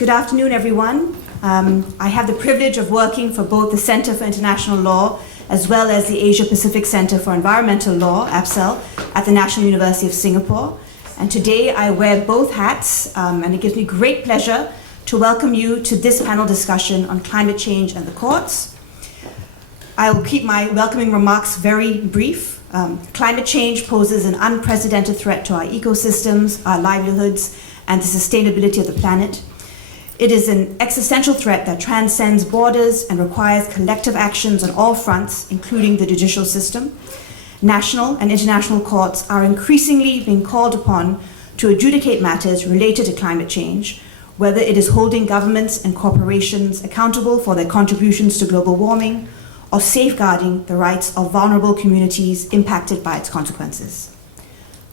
Good afternoon, everyone. I have the privilege of working for both the Center for International Law as well as the Asia Pacific Center for Environmental Law, APSEL, at the National University of Singapore. And today I wear both hats, and it gives me great pleasure to welcome you to this panel discussion on climate change and the courts. I will keep my welcoming remarks very brief. Climate change poses an unprecedented threat to our ecosystems, our livelihoods, and the sustainability of the planet. It is an existential threat that transcends borders and requires collective actions on all fronts, including the judicial system. National and international courts are increasingly being called upon to adjudicate matters related to climate change, whether it is holding governments and corporations accountable for their contributions to global warming, or safeguarding the rights of vulnerable communities impacted by its consequences.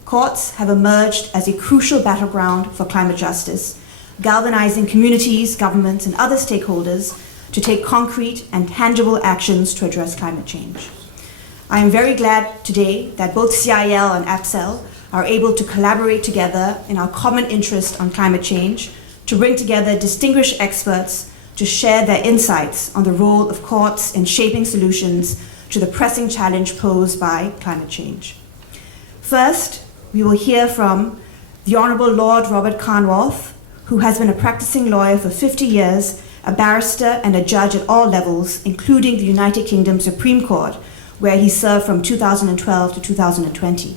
Courts have emerged as a crucial battleground for climate justice, galvanizing communities, governments, and other stakeholders to take concrete and tangible actions to address climate change. I am very glad today that both CIL and APSEL are able to collaborate together in our common interest on climate change to bring together distinguished experts to share their insights on the role of courts in shaping solutions to the pressing challenge posed by climate change. First, we will hear from the Honourable Lord Robert Carnwath, who has been a practicing lawyer for 50 years, a barrister and a judge at all levels, including the United Kingdom Supreme Court, where he served from 2012 to 2020.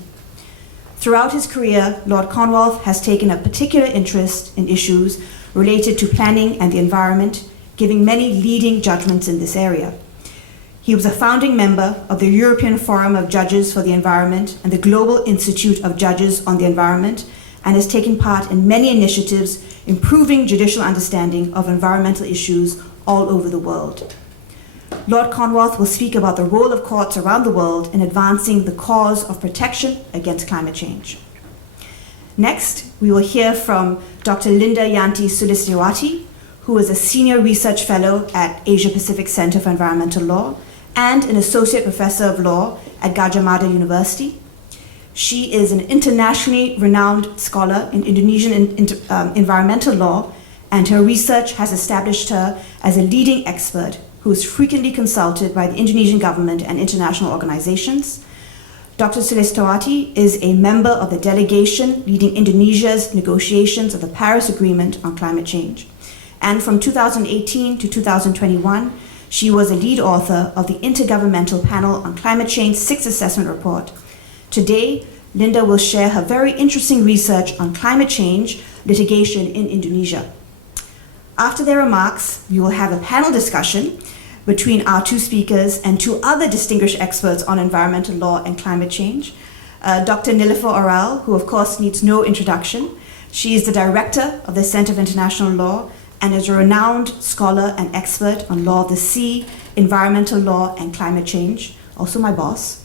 Throughout his career, Lord Carnwath has taken a particular interest in issues related to planning and the environment, giving many leading judgments in this area. He was a founding member of the European Forum of Judges for the Environment and the Global Institute of Judges on the Environment, and has taken part in many initiatives improving judicial understanding of environmental issues all over the world. Lord Carnwath will speak about the role of courts around the world in advancing the cause of protection against climate change. Next, we will hear from Dr. Linda Yanti Sulistiawati, who is a Senior Research Fellow at Asia Pacific Center for Environmental Law and an Associate Professor of Law at Gajah Mada University. She is an internationally renowned scholar in Indonesian environmental law, and her research has established her as a leading expert who is frequently consulted by the Indonesian government and international organizations. Dr. Sulistiawati is a member of the delegation leading Indonesia's negotiations of the Paris Agreement on climate change. And from 2018 to 2021, she was a lead author of the Intergovernmental Panel on Climate Change 6th Assessment Report. Today, Linda will share her very interesting research on climate change litigation in Indonesia. After their remarks, we will have a panel discussion between our two speakers and two other distinguished experts on environmental law and climate change. Dr. Nilofer Oral, who of course needs no introduction. She is the director of the Center for International Law and is a renowned scholar and expert on law of the sea, environmental law, and climate change. Also my boss.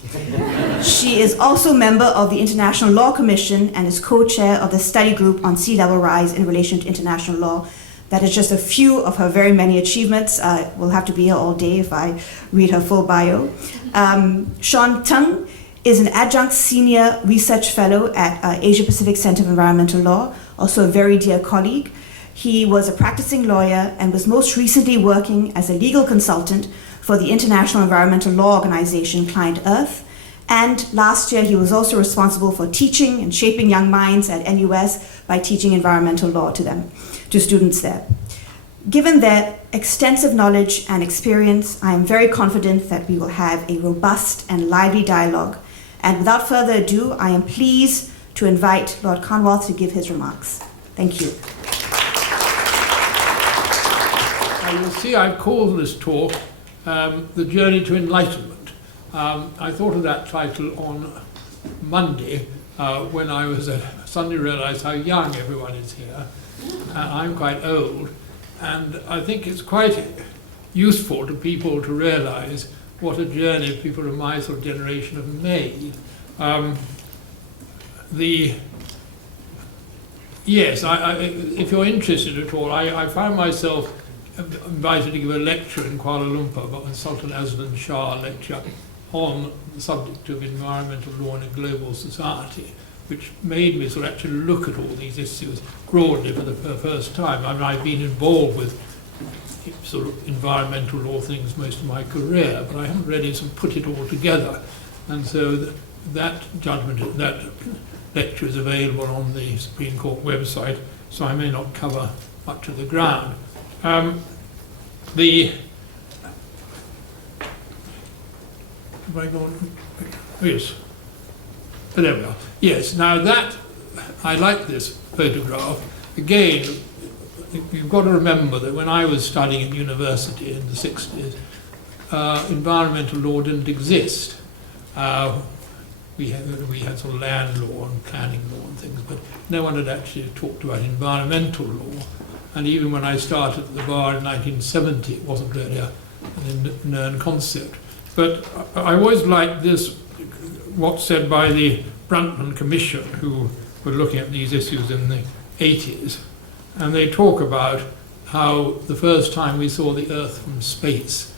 She is also a member of the International Law Commission and is co-chair of the study group on sea level rise in relation to international law. That is just a few of her very many achievements. We'll have to be here all day if I read her full bio. Sean Tung is an adjunct senior research fellow at Asia Pacific Center for Environmental Law, also a very dear colleague. He was a practicing lawyer and was most recently working as a legal consultant for the international environmental law organization Client Earth. And last year, he was also responsible for teaching and shaping young minds at NUS by teaching environmental law to students there. Given their extensive knowledge and experience, I am very confident that we will have a robust and lively dialogue. And without further ado, I am pleased to invite Lord Carnwath to give his remarks. Thank you. You see, I've called this talk The Journey to Enlightenment. I thought of that title on Monday when I was suddenly realized how young everyone is here. I'm quite old, and I think it's quite useful to people to realize what a journey people of my sort of generation have made. If you're interested at all, I found myself invited to give a lecture in Kuala Lumpur, but the Sultan Azlan Shah lecture on the subject of environmental law in a global society. which made me sort of actually look at all these issues broadly for the first time. I mean, I've been involved with sort of environmental law things most of my career, but I haven't really sort of put it all together. And so that judgment, that lecture is available on the Supreme Court website, so I may not cover much of the ground. Have I gone? Yes. There we are. Yes, now that, I like this photograph. Again, you've got to remember that when I was studying at university in the 60s, environmental law didn't exist. We had sort of land law and planning law and things, but no one had actually talked about environmental law. And even when I started at the bar in 1970, it wasn't really a known concept. But I always liked this, what's said by the Brundtland Commission, who were looking at these issues in the 80s. And they talk about how the first time we saw the Earth from space,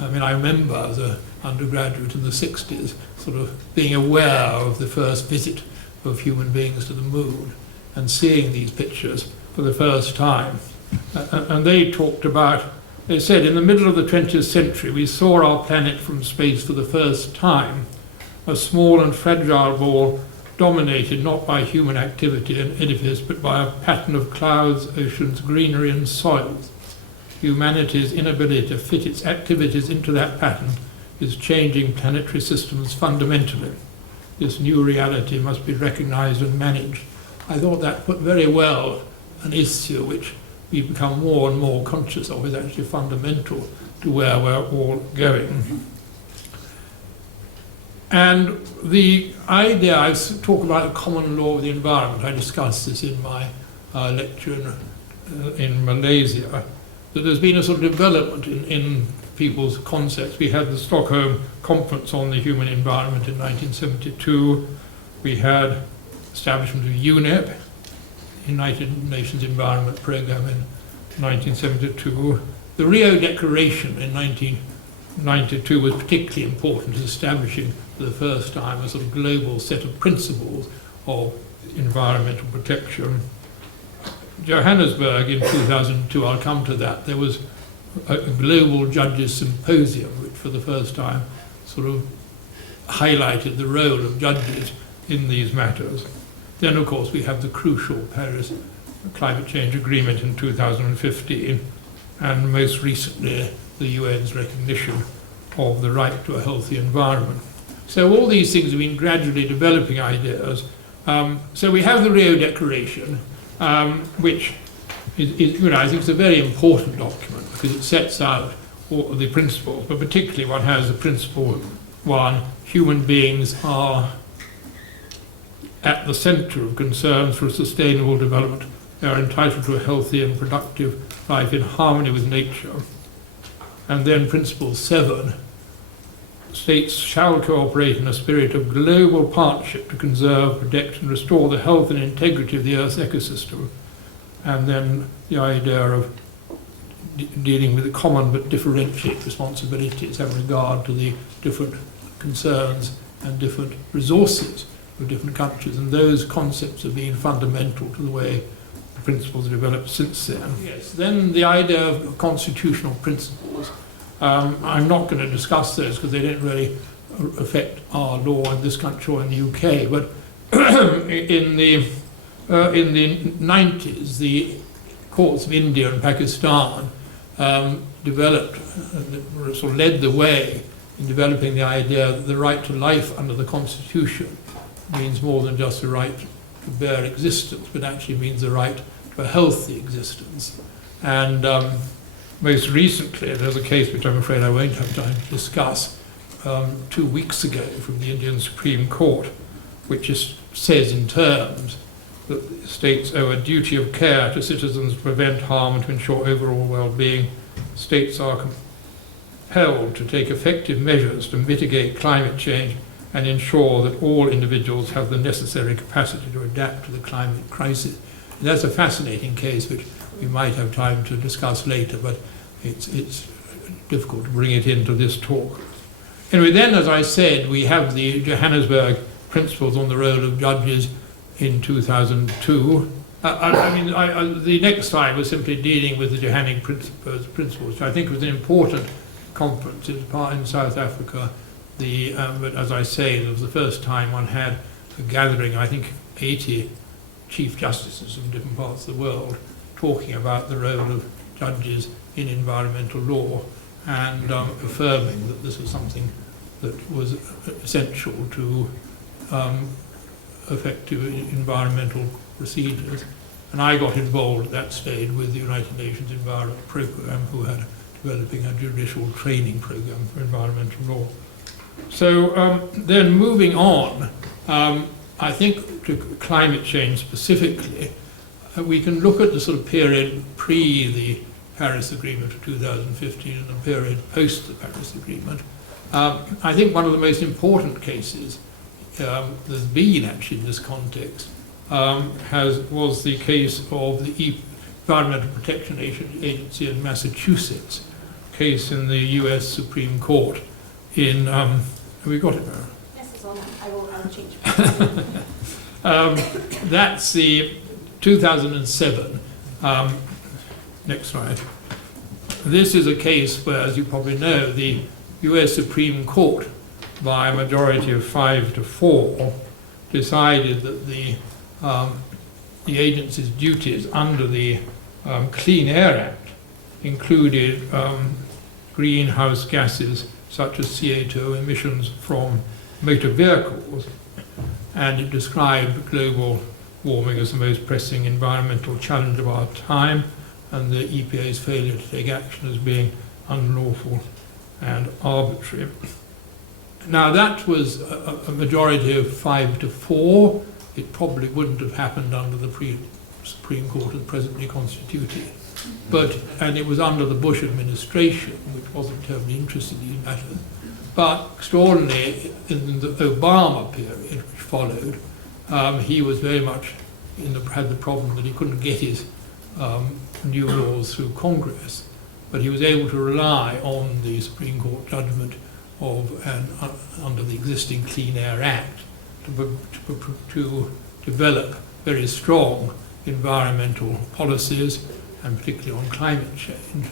I mean, I remember as an undergraduate in the 60s, sort of being aware of the first visit of human beings to the moon and seeing these pictures for the first time. And they talked about, they said, in the middle of the 20th century, we saw our planet from space for the first time, a small and fragile ball dominated not by human activity and edifice, but by a pattern of clouds, oceans, greenery and soils. Humanity's inability to fit its activities into that pattern is changing planetary systems fundamentally. This new reality must be recognized and managed. I thought that put very well an issue which we've become more and more conscious of is actually fundamental to where we're all going. And the idea, I talk about the common law of the environment, I discussed this in my lecture in Malaysia, that there's been a sort of development in people's concepts. We had the Stockholm Conference on the Human Environment in 1972. We had establishment of UNEP, United Nations Environment Programme, in 1972. The Rio Declaration in 1992 was particularly important as establishing for the first time a sort of global set of principles of environmental protection. Johannesburg in 2002, I'll come to that, there was a global judges symposium which for the first time sort of highlighted the role of judges in these matters. Then of course we have the crucial Paris Climate Change Agreement in 2015, and most recently the UN's recognition of the right to a healthy environment. So all these things have been gradually developing ideas. So we have the Rio Declaration, which is, you know, I think it's a very important document because it sets out all of the principles, but particularly one has the principle one, human beings are at the centre of concerns for a sustainable development. They are entitled to a healthy and productive life in harmony with nature. And then principle 7, states shall cooperate in a spirit of global partnership to conserve, protect and restore the health and integrity of the Earth's ecosystem. And then the idea of dealing with the common but differentiate responsibilities in regard to the different concerns and different resources of different countries. And those concepts have been fundamental to the way the principles have developed since then. Yes. Then the idea of constitutional principles. I'm not going to discuss those because they don't really affect our law in this country or in the UK, but in the 90s, the courts of India and Pakistan developed, sort of led the way in developing the idea that the right to life under the Constitution means more than just the right to bare existence, but actually means the right to a healthy existence. And most recently, there's a case which I'm afraid I won't have time to discuss, 2 weeks ago from the Indian Supreme Court, which says in terms that states owe a duty of care to citizens to prevent harm and to ensure overall well-being. States are compelled to take effective measures to mitigate climate change and ensure that all individuals have the necessary capacity to adapt to the climate crisis. And that's a fascinating case which we might have time to discuss later, but it's difficult to bring it into this talk. Anyway, then, as I said, we have the Johannesburg principles on the role of judges in 2002. The next slide was simply dealing with the Johannic principles, which I think was an important conference. It was part in South Africa. But as I say, it was the first time one had a gathering, I think 80 chief justices from different parts of the world talking about the role of judges in environmental law and affirming that this was something that was essential to effective environmental procedures. And I got involved at that stage with the United Nations Environment Programme, who had developing a judicial training programme for environmental law. So then moving on, I think to climate change specifically, we can look at the sort of period pre the Paris Agreement of 2015 and the period post the Paris Agreement. I think one of the most important cases there's been actually in this context was the case of the Environmental Protection Agency in Massachusetts, case in the US Supreme Court in, have we got it now? Yes, it's on. I will change. That's the 2007. Next slide. This is a case where, as you probably know, the US Supreme Court, by a majority of 5-4, decided that the agency's duties under the Clean Air Act included greenhouse gases such as CO2 emissions from motor vehicles, and it described global warming as the most pressing environmental challenge of our time, and the EPA's failure to take action as being unlawful and arbitrary. Now that was a majority of 5-4. It probably wouldn't have happened under the Supreme Court as presently constituted. And it was under the Bush administration, which wasn't terribly interested in these matters. But extraordinarily, in the Obama period, which followed, he was very much had the problem that he couldn't get his new laws through Congress, but he was able to rely on the Supreme Court judgment under the existing Clean Air Act to develop very strong environmental policies, and particularly on climate change.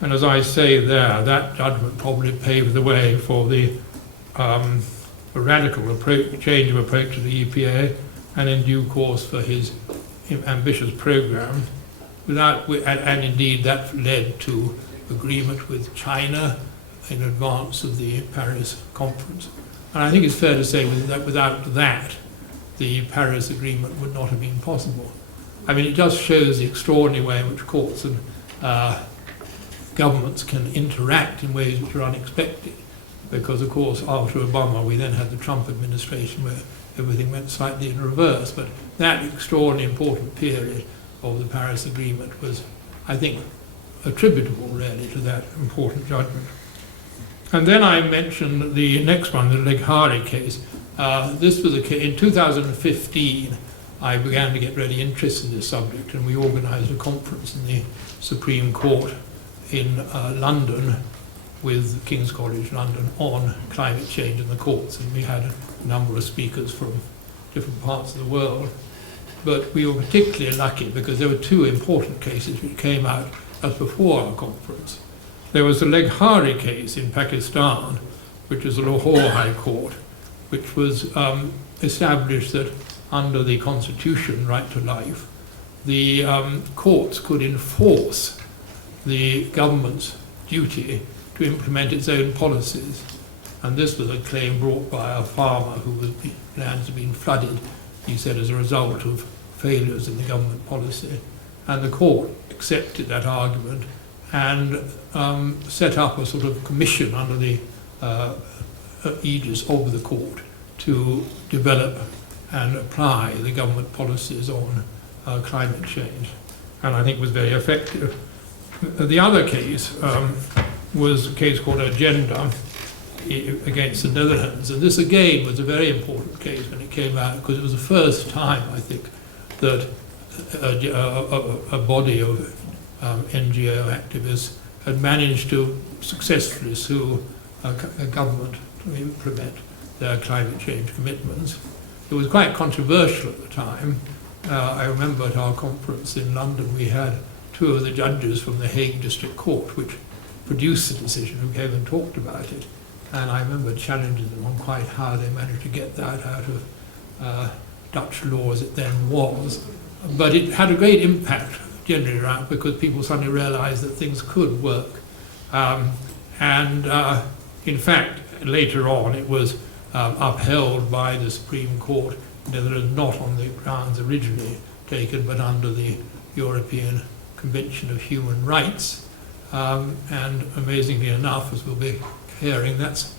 And as I say there, that judgment probably paved the way for the radical change of approach to the EPA, and in due course for his ambitious program. And indeed that led to agreement with China in advance of the Paris conference. And I think it's fair to say that without that, the Paris Agreement would not have been possible. I mean, it just shows the extraordinary way in which courts and governments can interact in ways which are unexpected. Because, of course, after Obama, we then had the Trump administration where everything went slightly in reverse. But that extraordinarily important period of the Paris Agreement was, I think, attributable really to that important judgment. And then I mentioned the next one, the Leghari case. This was a case in 2015. I began to get really interested in this subject, and we organised a conference in the Supreme Court in London with King's College London on climate change in the courts, and we had a number of speakers from different parts of the world. But we were particularly lucky because there were two important cases which came out just before our conference. There was the Leghari case in Pakistan, which is the Lahore High Court, which was established that under the Constitution, right to life, the courts could enforce the government's duty to implement its own policies. And this was a claim brought by a farmer whose lands had been flooded, he said, as a result of failures in the government policy. And the court accepted that argument and set up a sort of commission under the aegis of the court to develop and apply the government policies on climate change, and I think was very effective. The other case was a case called Agenda against the Netherlands, and this again was a very important case when it came out because it was the first time, I think, that a body of NGO activists had managed to successfully sue a government to implement their climate change commitments. it was quite controversial at the time. I remember at our conference in London we had two of the judges from the Hague District Court, which produced the decision, who came and talked about it. And I remember challenging them on quite how they managed to get that out of Dutch law as it then was. But it had a great impact generally around, because people suddenly realised that things could work. In fact, later on it was upheld by the Supreme Court, Netherlands, not on the grounds originally taken, but under the European Convention of Human Rights. And amazingly enough, as we'll be hearing, that's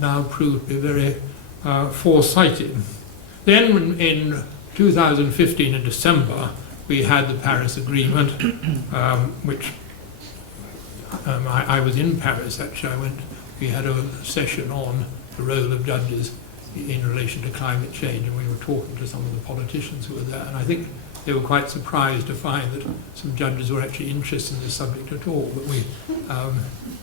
now proved to be very foresighted. Then in 2015 in December, we had the Paris Agreement, which I was in Paris actually. We had a session on the role of judges in relation to climate change, and we were talking to some of the politicians who were there, and I think they were quite surprised to find that some judges were actually interested in this subject at all. But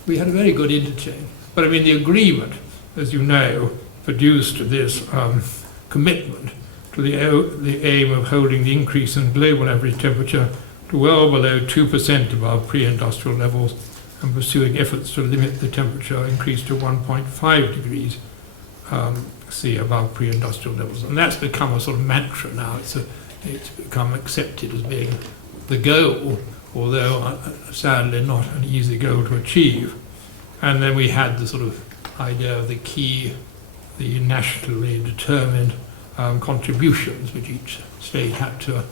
we had a very good interchange. But I mean, the agreement, as you know, produced this commitment to the aim of holding the increase in global average temperature to well below 2% above pre-industrial levels, and pursuing efforts to limit the temperature increase to 1.5 degrees C above pre-industrial levels. And that's become a sort of mantra now. It's become accepted as being the goal, although sadly not an easy goal to achieve. And then we had the sort of idea of the nationally determined contributions which each state had to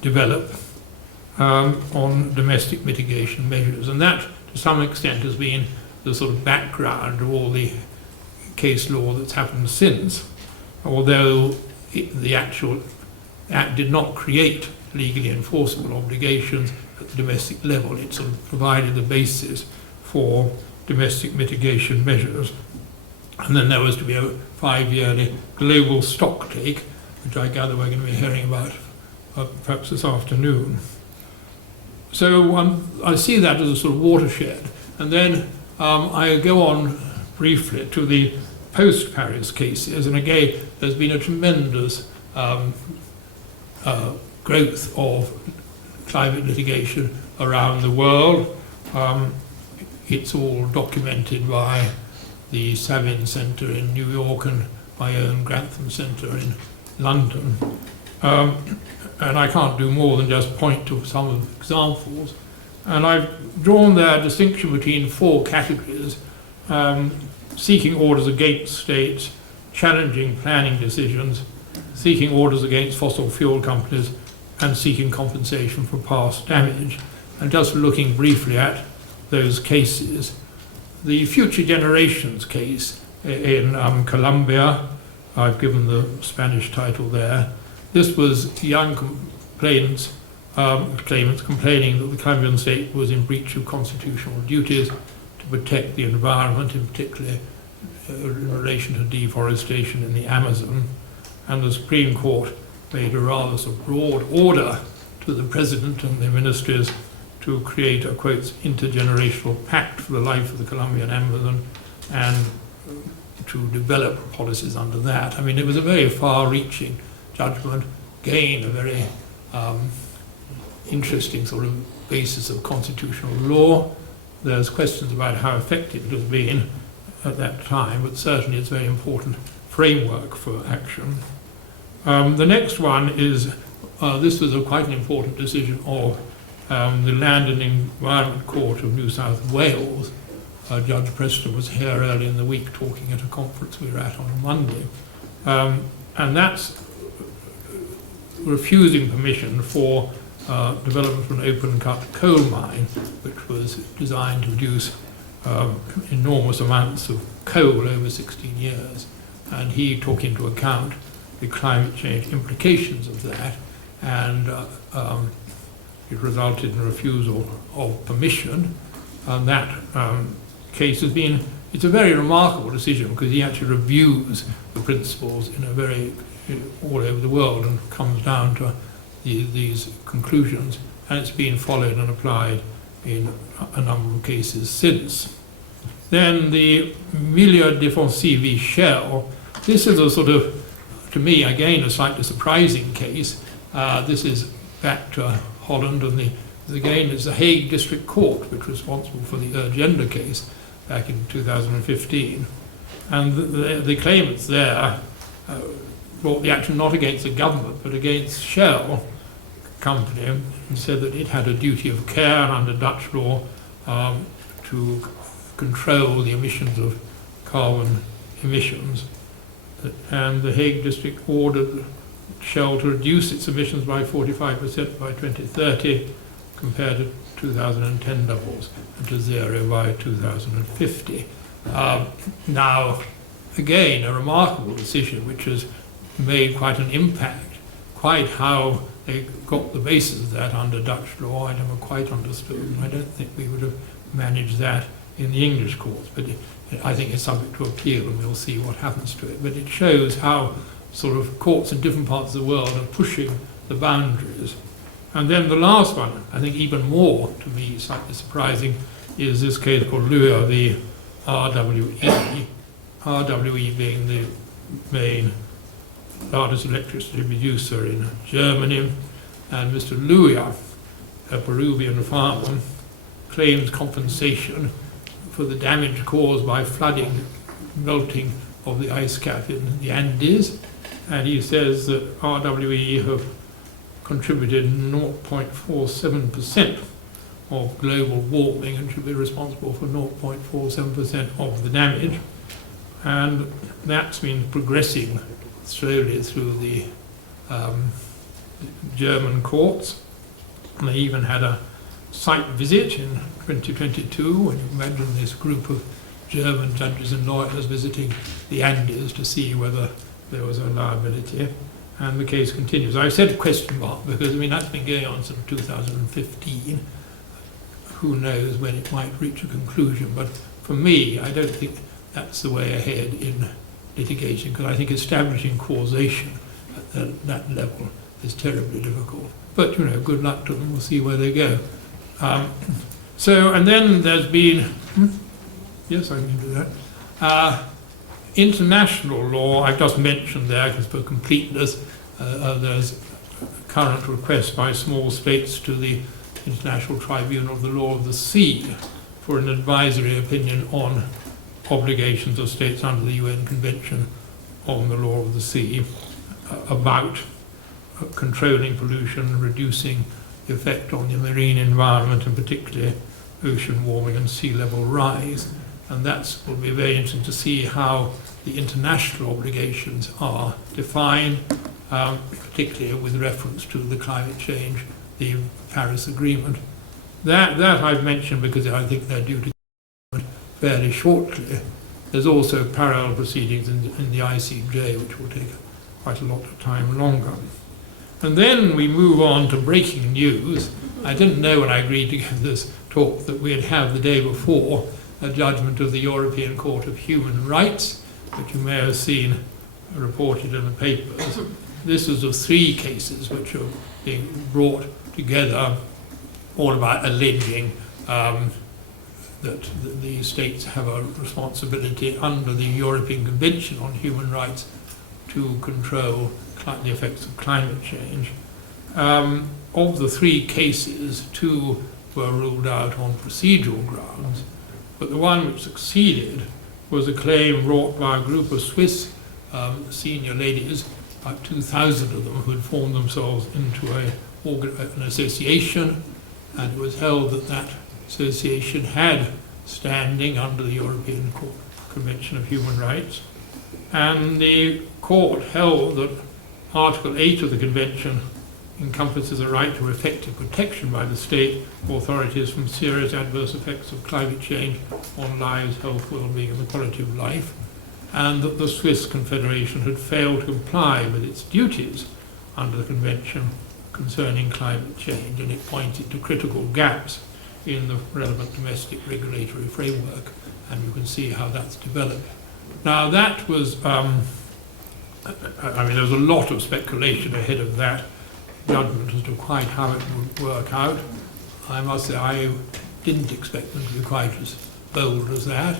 develop on domestic mitigation measures. And that, to some extent, has been the sort of background of all the case law that's happened since. Although the actual Act did not create legally enforceable obligations at the domestic level, it sort of provided the basis for domestic mitigation measures. And then there was to be a 5-yearly global stocktake, which I gather we're going to be hearing about perhaps this afternoon. So I see that as a sort of watershed. And then I go on briefly to the post-Paris cases, and again there's been a tremendous growth of climate litigation around the world. It's all documented by the Savin Centre in New York and my own Grantham Centre in London. And I can't do more than just point to some of the examples. And I've drawn there a distinction between 4 categories: seeking orders against states, challenging planning decisions, seeking orders against fossil fuel companies, and seeking compensation for past damage. And just looking briefly at those cases, the Future Generations case in Colombia, I've given the Spanish title there. This was young claimants complaining that the Colombian state was in breach of constitutional duties to protect the environment, in particular in relation to deforestation in the Amazon. And the Supreme Court made a rather sort of broad order to the President and the ministries to create a, quote, intergenerational pact for the life of the Colombian Amazon and to develop policies under that. I mean, it was a very far-reaching judgment, again, a very interesting sort of basis of constitutional law. There's questions about how effective it has been at that time, but certainly it's a very important framework for action. The next one is, this was quite an important decision of the Land and Environment Court of New South Wales. Judge Preston was here early in the week talking at a conference we were at on Monday. And that's refusing permission for development of an open-cut coal mine, which was designed to produce enormous amounts of coal over 16 years. And he took into account the climate change implications of that, and it resulted in a refusal of permission. And that case has been, it's a very remarkable decision because he actually reviews the principles in a very, all over the world and comes down to these conclusions, and it's been followed and applied in a number of cases since. Then the Milieu Defensive Shell. This is a sort of, to me, again, a slightly surprising case. This is back to Holland, and again, it's the Hague District Court, which was responsible for the Urgenda case back in 2015. And the claimants there brought the action not against the government, but against Shell Company, and said that it had a duty of care under Dutch law to control the emissions of carbon emissions. And the Hague District ordered Shell to reduce its emissions by 45% by 2030 compared to 2010 levels, and to zero by 2050. Now, again, a remarkable decision which has made quite an impact. Quite how they got the basis of that under Dutch law, I never quite understood, and I don't think we would have managed that in the English courts, but I think it's subject to appeal, and we'll see what happens to it. But it shows how sort of courts in different parts of the world are pushing the boundaries. And then the last one, I think even more, to me, slightly surprising, is this case called Lua v. RWE, RWE being the main largest electricity producer in Germany, and Mr. Luya, a Peruvian farmer, claims compensation for the damage caused by flooding, melting of the ice cap in the Andes, and he says that RWE have contributed 0.47% of global warming and should be responsible for 0.47% of the damage. And that's been progressing slowly through the German courts. And they even had a site visit in 2022, when you imagine this group of German judges and lawyers visiting the Andes to see whether there was a liability. And the case continues. I said question mark because, I mean, that's been going on since 2015. Who knows when it might reach a conclusion. But for me, I don't think that's the way ahead in litigation, because I think establishing causation at that level is terribly difficult. But, you know, good luck to them. We'll see where they go. And then there's been... Yes, I can do that. International law, I've just mentioned there, because for completeness, there's current request by small states to the International Tribunal of the Law of the Sea for an advisory opinion on obligations of states under the UN Convention on the Law of the Sea about controlling pollution, reducing the effect on the marine environment, and particularly ocean warming and sea level rise. And that will be very interesting to see how the international obligations are defined, particularly with reference to the climate change, the Paris Agreement. That I've mentioned because I think they're due to go fairly shortly. There's also parallel proceedings in the ICJ, which will take quite a lot of time longer. And then we move on to breaking news. I didn't know when I agreed to give this talk that we'd have the day before a judgment of the European Court of Human Rights, which you may have seen reported in the papers. This is of 3 cases which are being brought together, all about alleging that the states have a responsibility under the European Convention on Human Rights to control the effects of climate change. Of the 3 cases, 2 were ruled out on procedural grounds, but the one which succeeded was a claim brought by a group of Swiss senior ladies, about 2,000 of them, who had formed themselves into an association, and it was held that that association had standing under the European Convention of Human Rights. And the court held that Article 8 of the Convention encompasses a right to effective protection by the state authorities from serious adverse effects of climate change on lives, health, well-being and the quality of life, and that the Swiss Confederation had failed to comply with its duties under the Convention concerning climate change, and it pointed to critical gaps in the relevant domestic regulatory framework, and you can see how that's developed. Now that was, there was a lot of speculation ahead of that judgment as to quite how it would work out. I must say I didn't expect them to be quite as bold as that.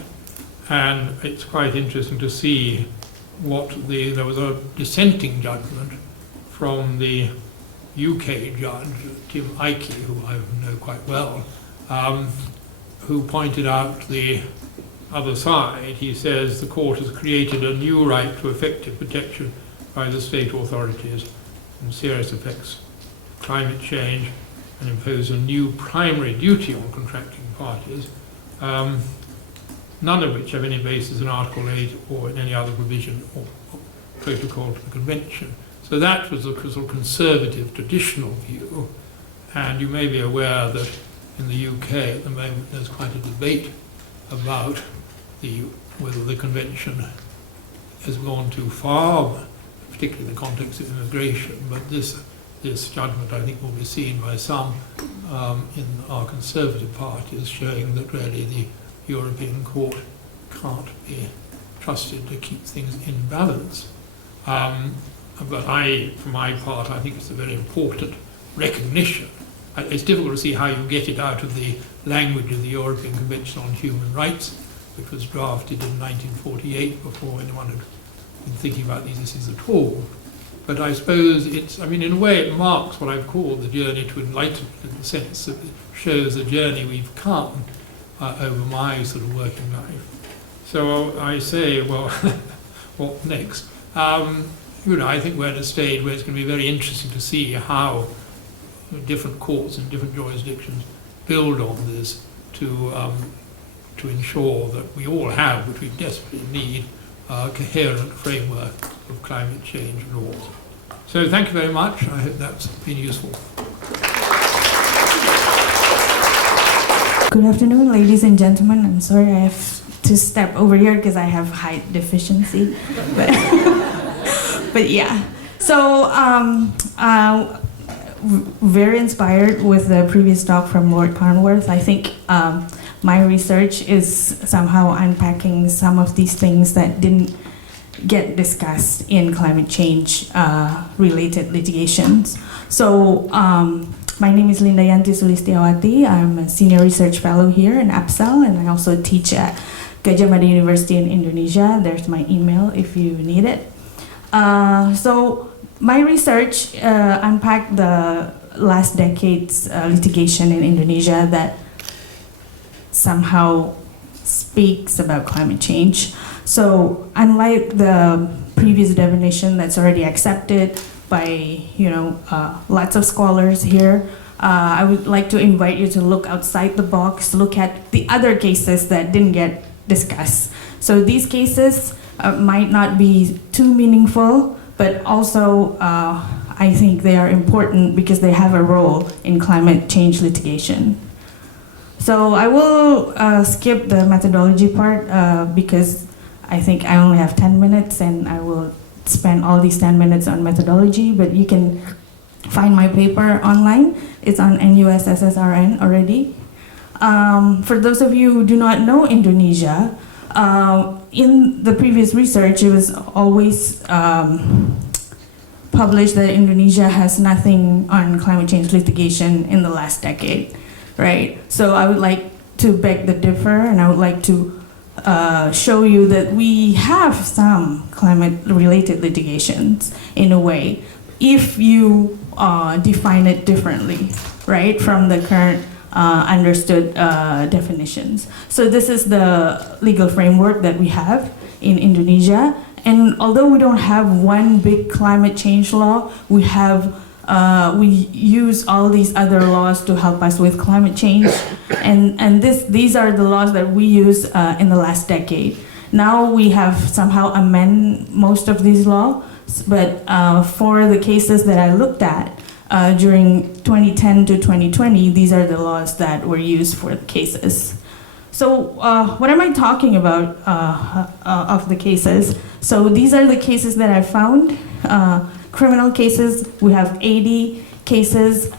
and it's quite interesting to see there was a dissenting judgment from the UK judge, Tim Ike, who I know quite well, who pointed out the other side. He says the court has created a new right to effective protection by the state authorities from serious effects of climate change and impose a new primary duty on contracting parties, none of which have any basis in Article 8 or in any other provision or protocol to the Convention. So that was a sort of conservative, traditional view, and you may be aware that in the UK at the moment there's quite a debate about whether the Convention has gone too far, particularly in the context of immigration, but this judgment, I think, will be seen by some in our Conservative Party as showing that really the European Court can't be trusted to keep things in balance. But for my part, I think it's a very important recognition. It's difficult to see how you get it out of the language of the European Convention on Human Rights, which was drafted in 1948 before anyone had been thinking about these issues at all. But I suppose in a way it marks what I've called the journey to enlightenment, in the sense that it shows the journey we've come over my sort of working life. So I say, well, what next? I think we're at a stage where it's going to be very interesting to see how different courts and different jurisdictions build on this to ensure that we all have, which we desperately need, a coherent framework of climate change laws. So thank you very much. I hope that's been useful. Good afternoon, ladies and gentlemen. I'm sorry I have to step over here because I have height deficiency. But yeah. So very inspired with the previous talk from Lord Carnwath. I think my research is somehow unpacking some of these things that didn't get discussed in climate change related litigations. So my name is Yanti Sulistiawati. I'm a senior research fellow here in APSEL, and I also teach at Gajah Mada University in Indonesia. There's my email if you need it. So my research unpacked the last decade's litigation in Indonesia that somehow speaks about climate change. So unlike the previous definition that's already accepted by lots of scholars here, I would like to invite you to look outside the box, look at the other cases that didn't get discussed. So these cases might not be too meaningful, but also I think they are important because they have a role in climate change litigation. So I will skip the methodology part because I think I only have 10 minutes and I will spend all these 10 minutes on methodology, but you can find my paper online. It's on NUSSSRN already. For those of you who do not know Indonesia, in the previous research, it was always published that Indonesia has nothing on climate change litigation in the last decade, right? So I would like to beg the differ, and I would like to show you that we have some climate-related litigations in a way, if you define it differently, right, from the current understood definitions. So this is the legal framework that we have in Indonesia. And although we don't have one big climate change law, we use all these other laws to help us with climate change. And these are the laws that we use in the last decade. Now we have somehow amended most of these laws, but for the cases that I looked at, during 2010 to 2020, these are the laws that were used for the cases. So what am I talking about of the cases? So these are the cases that I found. Criminal cases, we have 80 cases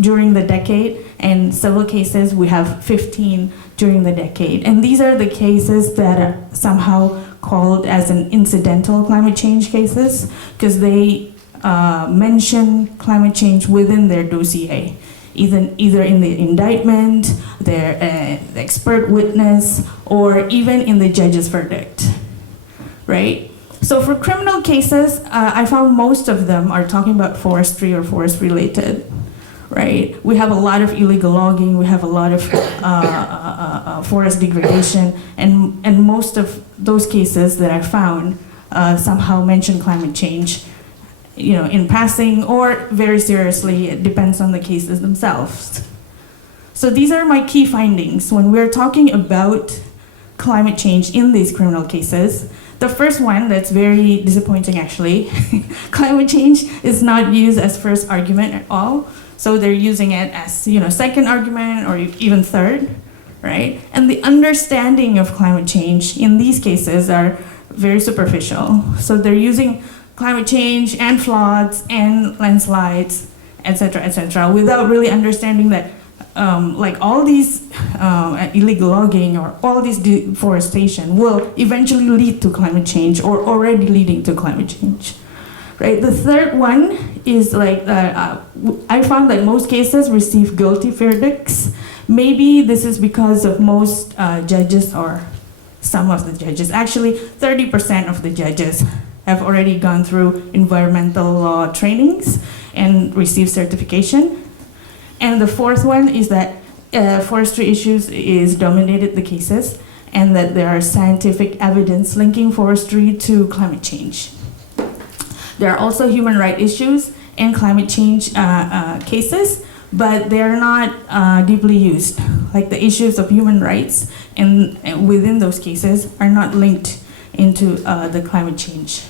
during the decade, and civil cases, we have 15 during the decade. And these are the cases that are somehow called as an incidental climate change cases, because they mention climate change within their dossier. either in the indictment, the expert witness, or even in the judge's verdict, right? So for criminal cases, I found most of them are talking about forestry or forest related, right? We have a lot of illegal logging, we have a lot of forest degradation, and most of those cases that I found somehow mention climate change, in passing or very seriously. It depends on the cases themselves. So these are my key findings when we're talking about climate change in these criminal cases. The first one that's very disappointing actually, climate change is not used as first argument at all. So they're using it as, second argument or even third, right? And the understanding of climate change in these cases are very superficial. So they're using climate change and floods and landslides, etc., without really understanding that like all these illegal logging or all this deforestation will eventually lead to climate change or already leading to climate change, right? The third one is I found that most cases receive guilty verdicts. Maybe this is because of most judges or some of the judges. Actually, 30% of the judges have already gone through environmental law trainings and received certification. And the fourth one is that forestry issues is dominated the cases, and that there are scientific evidence linking forestry to climate change. There are also human rights issues and climate change cases, but they're not deeply used. Like the issues of human rights and within those cases are not linked into the climate change.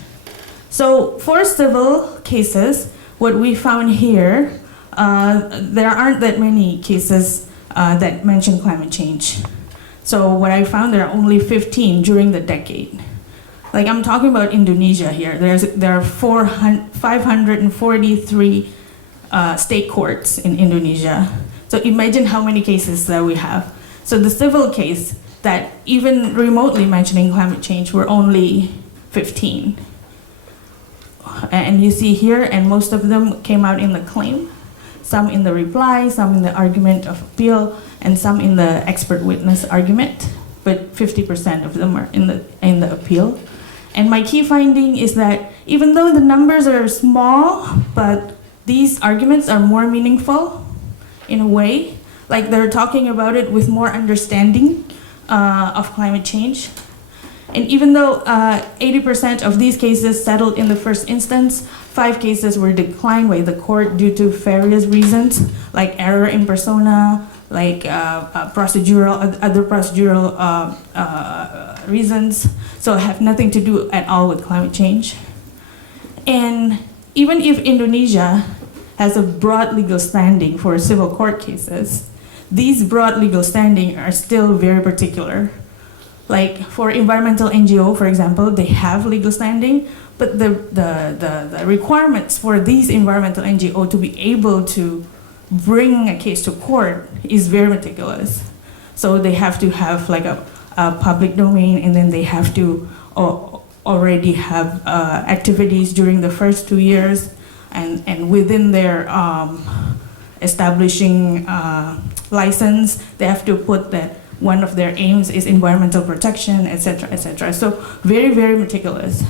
So for civil cases, what we found here, there aren't that many cases that mention climate change. So what I found, there are only 15 during the decade. Like I'm talking about Indonesia here. There are 543 state courts in Indonesia. So imagine how many cases that we have. So the civil case that even remotely mentioning climate change were only 15. And you see here, and most of them came out in the claim, some in the reply, some in the argument of appeal, and some in the expert witness argument. But 50% of them are in the appeal. And my key finding is that even though the numbers are small, but these arguments are more meaningful in a way. Like they're talking about it with more understanding of climate change. And even though 80% of these cases settled in the first instance, 5 cases were declined by the court due to various reasons, like error in persona, like other procedural reasons. So have nothing to do at all with climate change. And even if Indonesia has a broad legal standing for civil court cases, these broad legal standing are still very particular. Like for environmental NGO, for example, they have legal standing, but the requirements for these environmental NGO to be able to bring a case to court is very meticulous. So they have to have like a public domain, and then they have to already have activities during the first 2 years, and within their establishing license, they have to put that one of their aims is environmental protection, etc., etc. So very, very meticulous.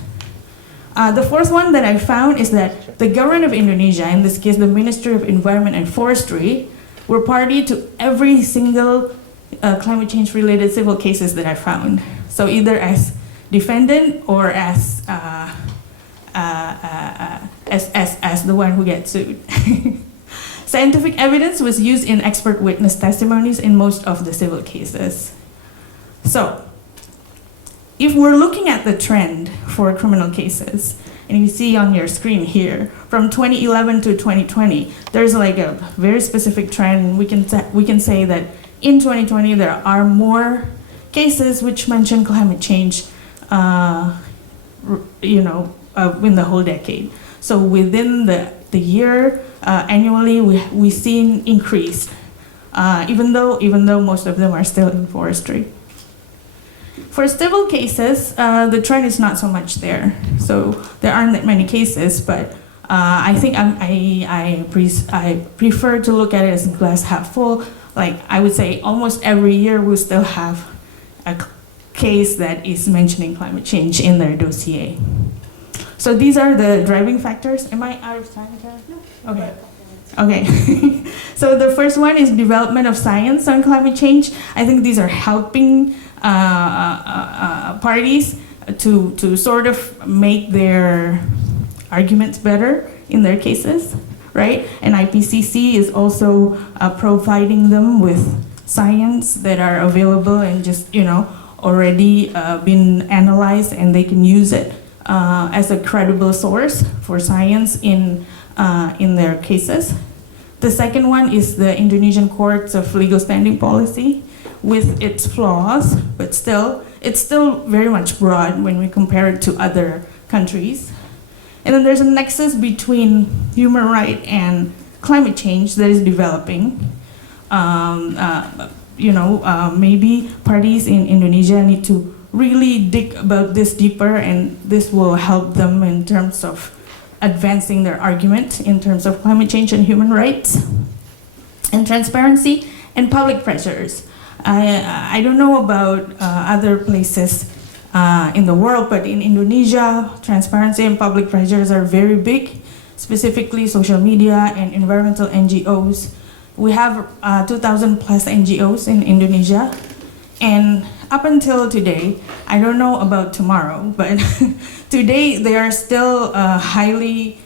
The fourth one that I found is that the government of Indonesia, in this case the Ministry of Environment and Forestry, were party to every single climate change related civil cases that I found. So either as defendant or as the one who gets sued. Scientific evidence was used in expert witness testimonies in most of the civil cases. So, if we're looking at the trend for criminal cases, and you see on your screen here, from 2011 to 2020, there's like a very specific trend. We can say that in 2020 there are more cases which mention climate change, in the whole decade. So within the year, annually, we seen increase, even though most of them are still in forestry. For civil cases, the trend is not so much there. So there aren't that many cases, but I think I prefer to look at it as glass half full. Like I would say, almost every year we still have a case that is mentioning climate change in their dossier. So these are the driving factors. Am I out of time, Tara? No. Okay. Okay. So the first one is development of science on climate change. I think these are helping parties to sort of make their arguments better in their cases, right? And IPCC is also providing them with science that are available and just, already been analyzed, and they can use it as a credible source for science in their cases. The second one is the Indonesian Courts of Legal Standing Policy, with its flaws, but it's still very much broad when we compare it to other countries. And then there's a nexus between human rights and climate change that is developing. Maybe parties in Indonesia need to really dig about this deeper, and this will help them in terms of advancing their argument in terms of climate change and human rights. And transparency and public pressures. I don't know about other places in the world, but in Indonesia, transparency and public pressures are very big, specifically social media and environmental NGOs. We have 2,000 plus NGOs in Indonesia, and up until today, I don't know about tomorrow, but today they are still highly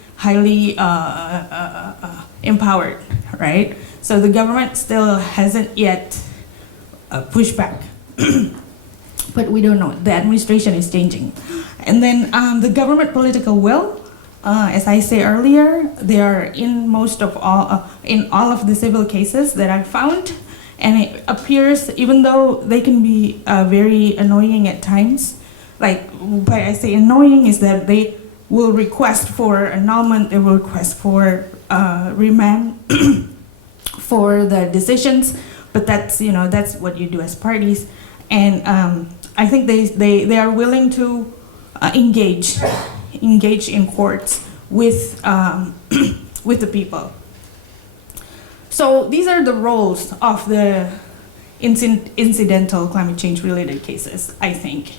empowered, right? So the government still hasn't yet pushed back. But we don't know. The administration is changing. And then the government political will, as I say earlier, they are in all of the civil cases that I found. And it appears, even though they can be very annoying at times, like why I say annoying is that they will request for annulment, they will request for remand for the decisions, but that's what you do as parties. And I think they are willing to engage in courts with the people. So these are the roles of the incidental climate change related cases, I think.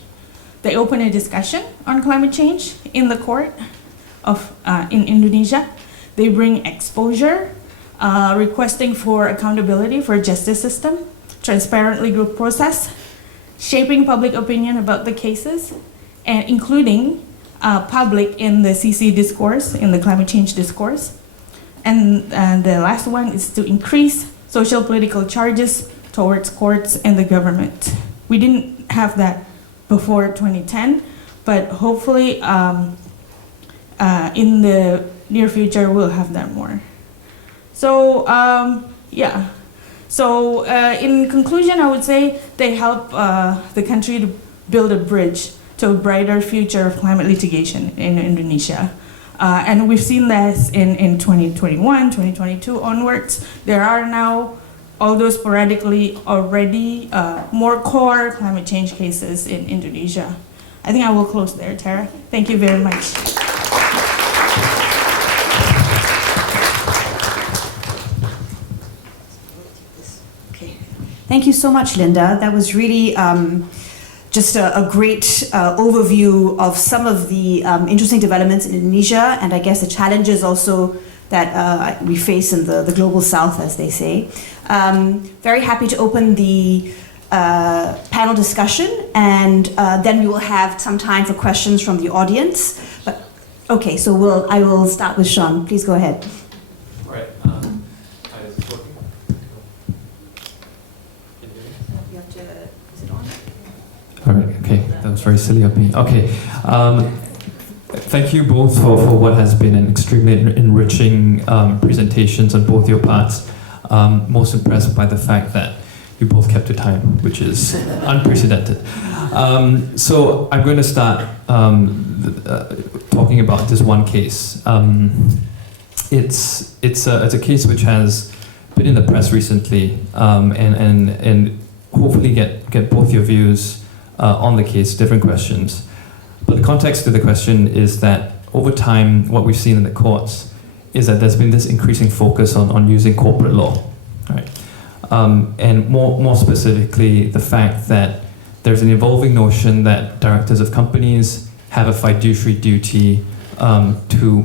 They open a discussion on climate change in the court in Indonesia. They bring exposure, requesting for accountability for justice system, transparent legal process, shaping public opinion about the cases, and including public in the CC discourse, in the climate change discourse. And the last one is to increase social political charges towards courts and the government. We didn't have that before 2010, but hopefully in the near future we'll have that more. So So in conclusion, I would say they help the country to build a bridge to a brighter future of climate litigation in Indonesia. And we've seen this in 2021, 2022 onwards. There are now, although sporadically already, more core climate change cases in Indonesia. I think I will close there, Tara. Thank you very much. Thank you so much, Linda. That was really just a great overview of some of the interesting developments in Indonesia, and I guess the challenges also that we face in the global south, as they say. Very happy to open the panel discussion, and then we will have some time for questions from the audience. But okay, so I will start with Sean. Please go ahead. All right. Is this working? You have to, is it on? All right. Okay. That was very silly of me. Okay. Thank you both for what has been an extremely enriching presentations on both your parts. Most impressed by the fact that you both kept to time, which is unprecedented. So I'm going to start talking about this one case. It's a case which has been in the press recently, and hopefully get both your views on the case, different questions. But the context to the question is that over time, what we've seen in the courts is that there's been this increasing focus on using corporate law, right? And more specifically, the fact that there's an evolving notion that directors of companies have a fiduciary duty to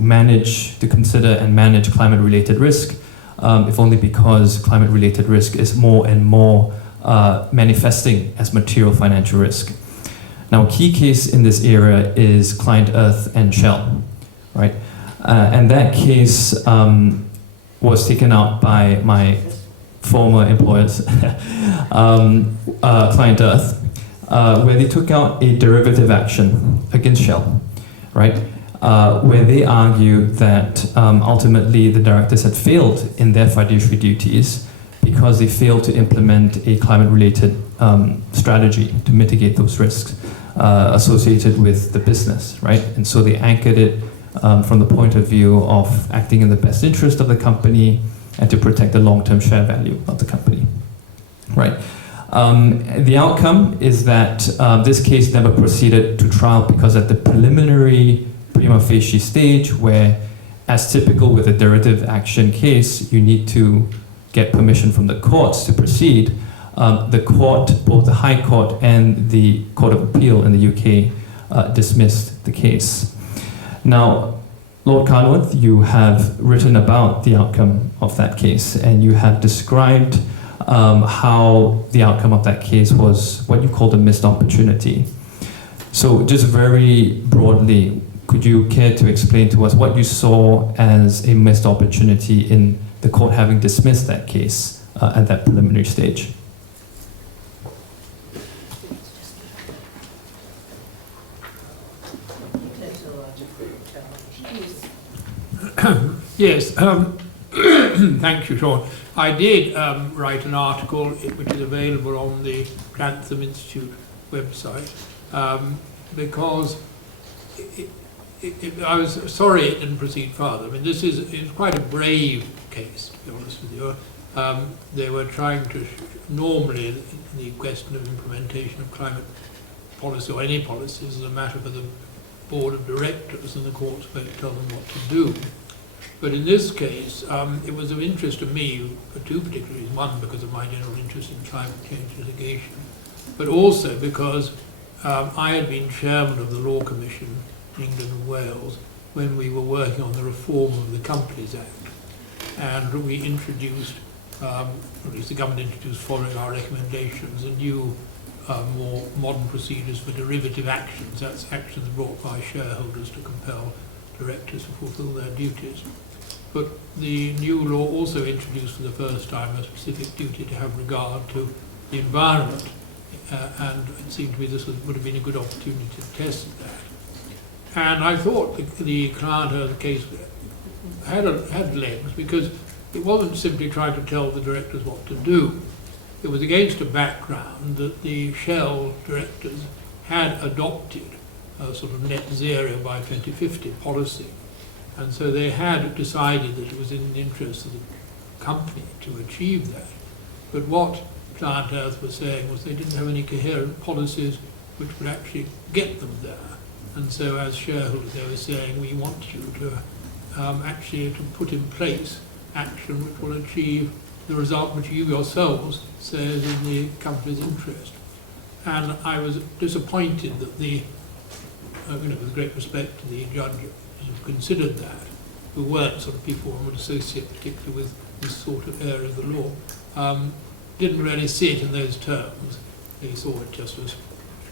consider and manage climate-related risk, if only because climate-related risk is more and more manifesting as material financial risk. Now, a key case in this area is Client Earth and Shell, right? And that case was taken out by my former employers, Client Earth, where they took out a derivative action against Shell, right? Where they argued that ultimately the directors had failed in their fiduciary duties because they failed to implement a climate-related strategy to mitigate those risks associated with the business, right? And so they anchored it from the point of view of acting in the best interest of the company and to protect the long-term share value of the company, right? The outcome is that this case never proceeded to trial because at the preliminary prima facie stage, where, as typical with a derivative action case, you need to get permission from the courts to proceed, the court, both the High Court and the Court of Appeal in the UK, dismissed the case. Now, Lord Carnwath, you have written about the outcome of that case, and you have described how the outcome of that case was what you called a missed opportunity. So just very broadly, could you care to explain to us what you saw as a missed opportunity in the court having dismissed that case at that preliminary stage? Yes, thank you, Sean. I did write an article which is available on the Grantham Institute website because I was sorry it didn't proceed further. I mean, it's quite a brave case, to be honest with you. They were trying to, normally the question of implementation of climate policy or any policies is a matter for the board of directors, and the courts won't tell them what to do. But in this case, it was of interest to me for two particular reasons. One, because of my general interest in climate change litigation, but also because I had been chairman of the Law Commission in England and Wales when we were working on the reform of the Companies Act. And we introduced, or at least the government introduced following our recommendations, a new, more modern procedures for derivative actions. That's actions brought by shareholders to compel directors to fulfill their duties. But the new law also introduced for the first time a specific duty to have regard to the environment, and it seemed to me this would have been a good opportunity to test that. And I thought the Client Earth case had legs because it wasn't simply trying to tell the directors what to do. It was against a background that the Shell directors had adopted a sort of net zero by 2050 policy. And so they had decided that it was in the interest of the company to achieve that. But what Client Earth was saying was they didn't have any coherent policies which would actually get them there. And so as shareholders they were saying, we want you to actually to put in place action which will achieve the result which you yourselves say is in the company's interest. And I was disappointed that the with great respect to the judge who considered that, who weren't sort of people one would associate particularly with this sort of area of the law, didn't really see it in those terms. He saw it just as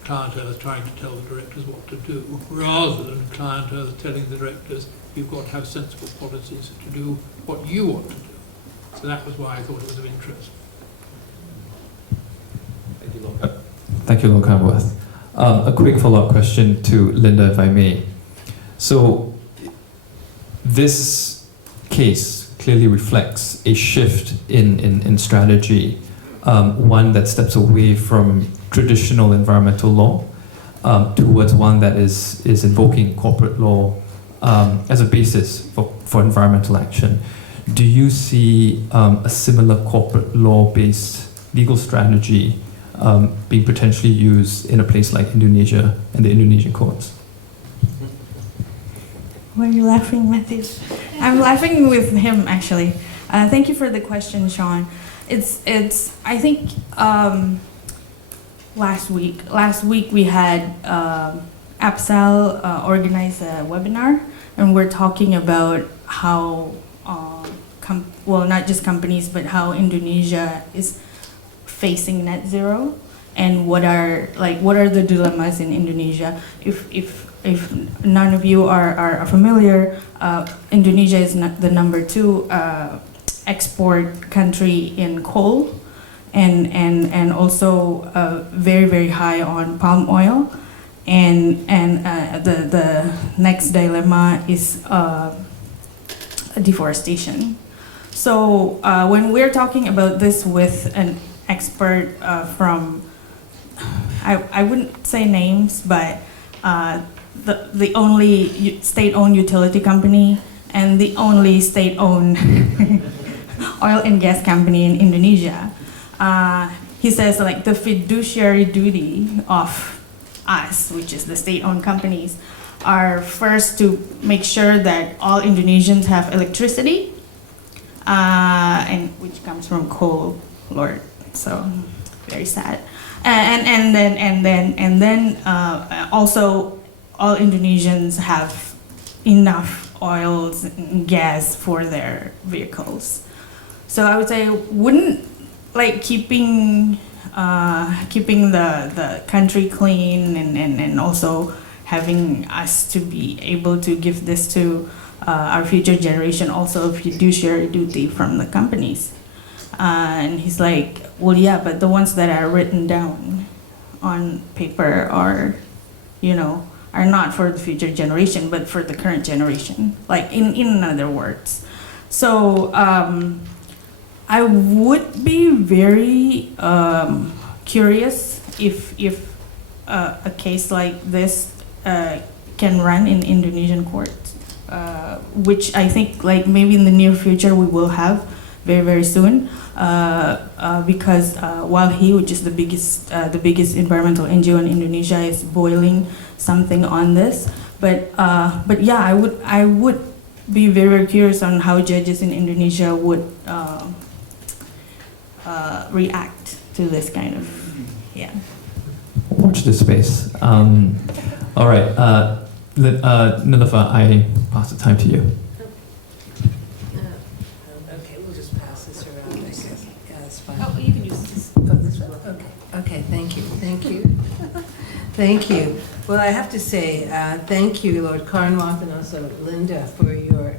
Client Earth trying to tell the directors what to do, rather than Client Earth telling the directors, you've got to have sensible policies to do what you want to do. So that was why I thought it was of interest. Thank you, Lord Carnwath. A quick follow-up question to Linda, if I may. So, this case clearly reflects a shift in strategy, one that steps away from traditional environmental law towards one that is invoking corporate law as a basis for environmental action. Do you see a similar corporate law-based legal strategy being potentially used in a place like Indonesia and the Indonesian courts? Why are you laughing, Matthew? I'm laughing with him, actually. Thank you for the question, Sean. I think last week we had APSAL organize a webinar, and we're talking about how, not just companies, but how Indonesia is facing net zero, and what are the dilemmas in Indonesia. If none of you are familiar, Indonesia is the #2 export country in coal, and also very, very high on palm oil, and the next dilemma is deforestation. So when we're talking about this with an expert from, I wouldn't say names, but the only state-owned utility company and the only state-owned oil and gas company in Indonesia, he says like the fiduciary duty of us, which is the state-owned companies, are first to make sure that all Indonesians have electricity, and which comes from coal, Lord. So very sad. And then also all Indonesians have enough oils and gas for their vehicles. So I would say wouldn't like keeping the country clean and also having us to be able to give this to our future generation also a fiduciary duty from the companies. And he's like, well, yeah, but the ones that are written down on paper are, are not for the future generation, but for the current generation, like in other words. So I would be very curious if a case like this can run in Indonesian courts, which I think like maybe in the near future we will have very, very soon, because WALHI, which is the biggest environmental NGO in Indonesia, is boiling something on this. But yeah, I would be very, very curious on how judges in Indonesia would react to this kind of, yeah. Watch this space. All right, Nilofer, I pass the time to you. Okay, we'll just pass this around, I guess. Yeah, that's fine. Oh, you can use this. Oh, this one? Okay, thank you. Thank you. Well, I have to say, thank you, Lord Carnwath, and also Linda, for your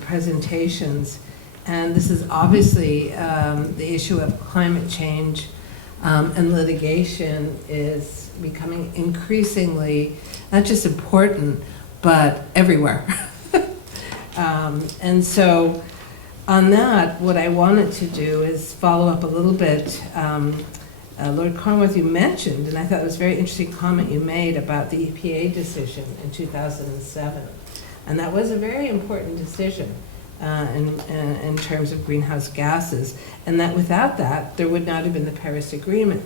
presentations. And this is obviously the issue of climate change and litigation is becoming increasingly not just important, but everywhere. And so on that, what I wanted to do is follow up a little bit. Lord Carnwath, you mentioned, and I thought it was a very interesting comment you made about the EPA decision in 2007. And that was a very important decision in terms of greenhouse gases, and that without that, there would not have been the Paris Agreement.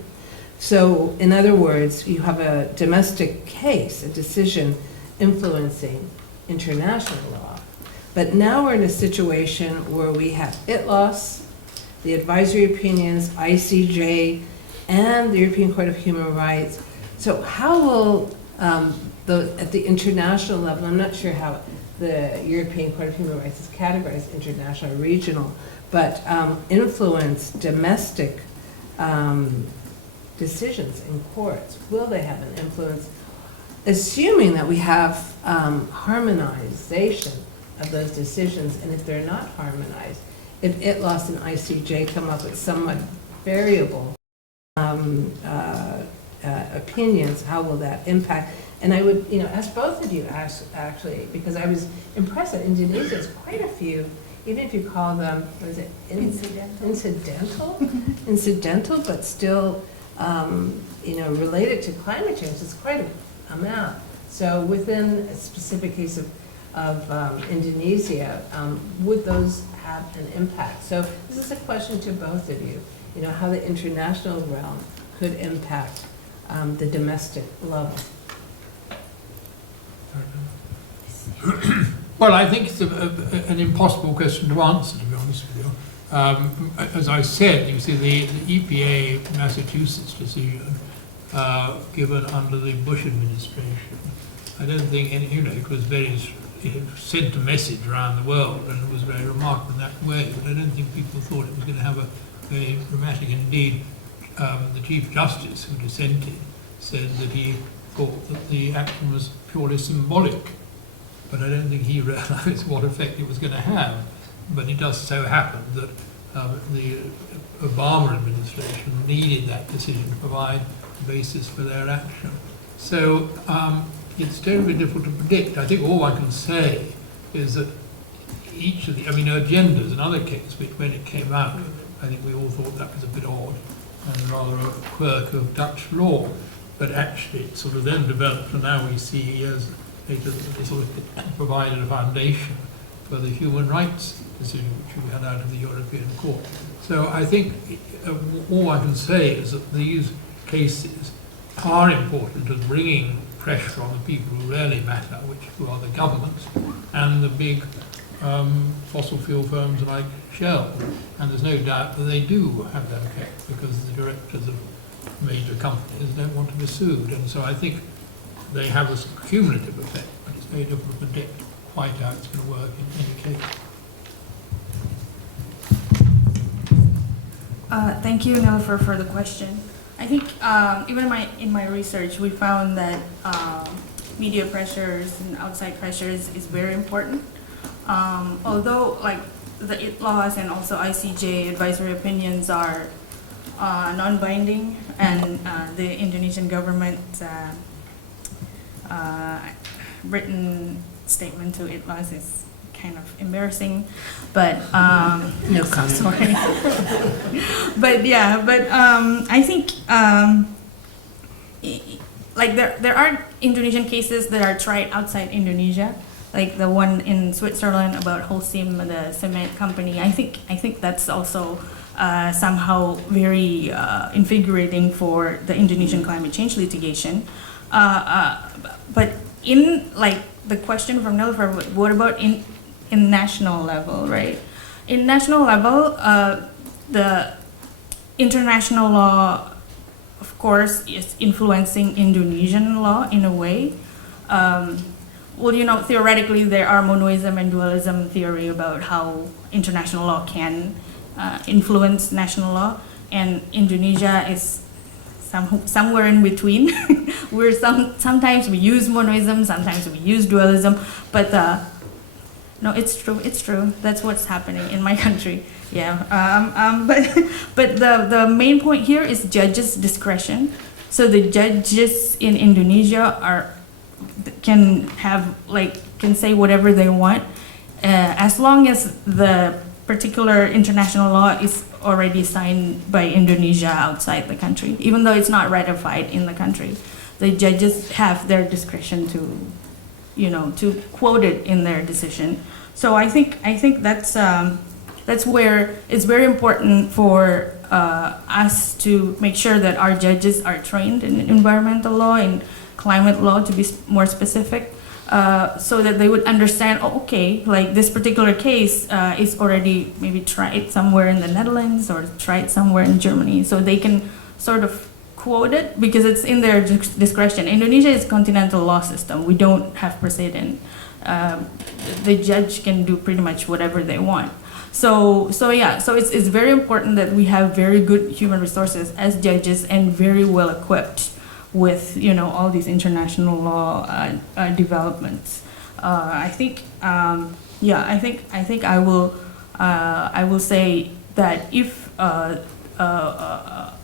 So, in other words, you have a domestic case, a decision influencing international law. But now we're in a situation where we have ITLOS, the advisory opinions, ICJ, and the European Court of Human Rights. So how will, at the international level, I'm not sure how the European Court of Human Rights is categorized, international or regional, but influence domestic decisions in courts? Will they have an influence, assuming that we have harmonization of those decisions? And if they're not harmonized, if ITLOS and ICJ come up with somewhat variable opinions, how will that impact? And I would, ask both of you actually, because I was impressed that Indonesia has quite a few, even if you call them, what is it, incidental, but still, related to climate change. It's quite an amount. So within a specific case of Indonesia, would those have an impact? So this is a question to both of you, how the international realm could impact the domestic level. Well, I think it's an impossible question to answer, to be honest with you. As I said, you see, the EPA Massachusetts decision given under the Bush administration, I don't think any, it was it sent a message around the world, and it was very remarkable in that way, but I don't think people thought it was going to have a very dramatic. Indeed, the Chief Justice, who dissented, said that he thought that the action was purely symbolic, but I don't think he realised what effect it was going to have. But it does so happen that the Obama administration needed that decision to provide the basis for their action. So it's terribly difficult to predict. I think all I can say is that each of the, Urgenda is another case which, when it came out, I think we all thought that was a bit odd and rather a quirk of Dutch law. But actually it sort of then developed, and now we see years later that it sort of provided a foundation for the human rights decision which we had out of the European Court. So I think all I can say is that these cases are important as bringing pressure on the people who really matter, who are the governments and the big fossil fuel firms like Shell. And there's no doubt that they do have that effect, because the directors of major companies don't want to be sued. And so I think they have a cumulative effect, but it's very difficult to predict quite how it's going to work in any case. Thank you, Nilofer, for the question. I think even in my research, we found that media pressures and outside pressures is very important. Although like the IT laws and also ICJ advisory opinions are non-binding, and the Indonesian government written statement to IT laws is kind of embarrassing, but No comment. sorry. but I think like there are Indonesian cases that are tried outside Indonesia, like the one in Switzerland about Holcim, the cement company. I think that's also somehow very invigorating for the Indonesian climate change litigation. But in like the question from Nilofer, what about in national level, right? In national level, the international law, of course, is influencing Indonesian law in a way. Well, theoretically, there are monoism and dualism theory about how international law can influence national law, and Indonesia is somewhere in between. Sometimes we use monoism, sometimes we use dualism, but no, it's true. That's what's happening in my country. Yeah. But the main point here is judges' discretion. So the judges in Indonesia can say whatever they want, as long as the particular international law is already signed by Indonesia outside the country, even though it's not ratified in the country. The judges have their discretion to quote it in their decision. So I think that's where it's very important for us to make sure that our judges are trained in environmental law and climate law, to be more specific, so that they would understand, like this particular case is already maybe tried somewhere in the Netherlands or tried somewhere in Germany, so they can sort of quote it because it's in their discretion. Indonesia is a continental law system. We don't have precedent. The judge can do pretty much whatever they want. So it's very important that we have very good human resources as judges and very well equipped with all these international law developments. I think I will say that if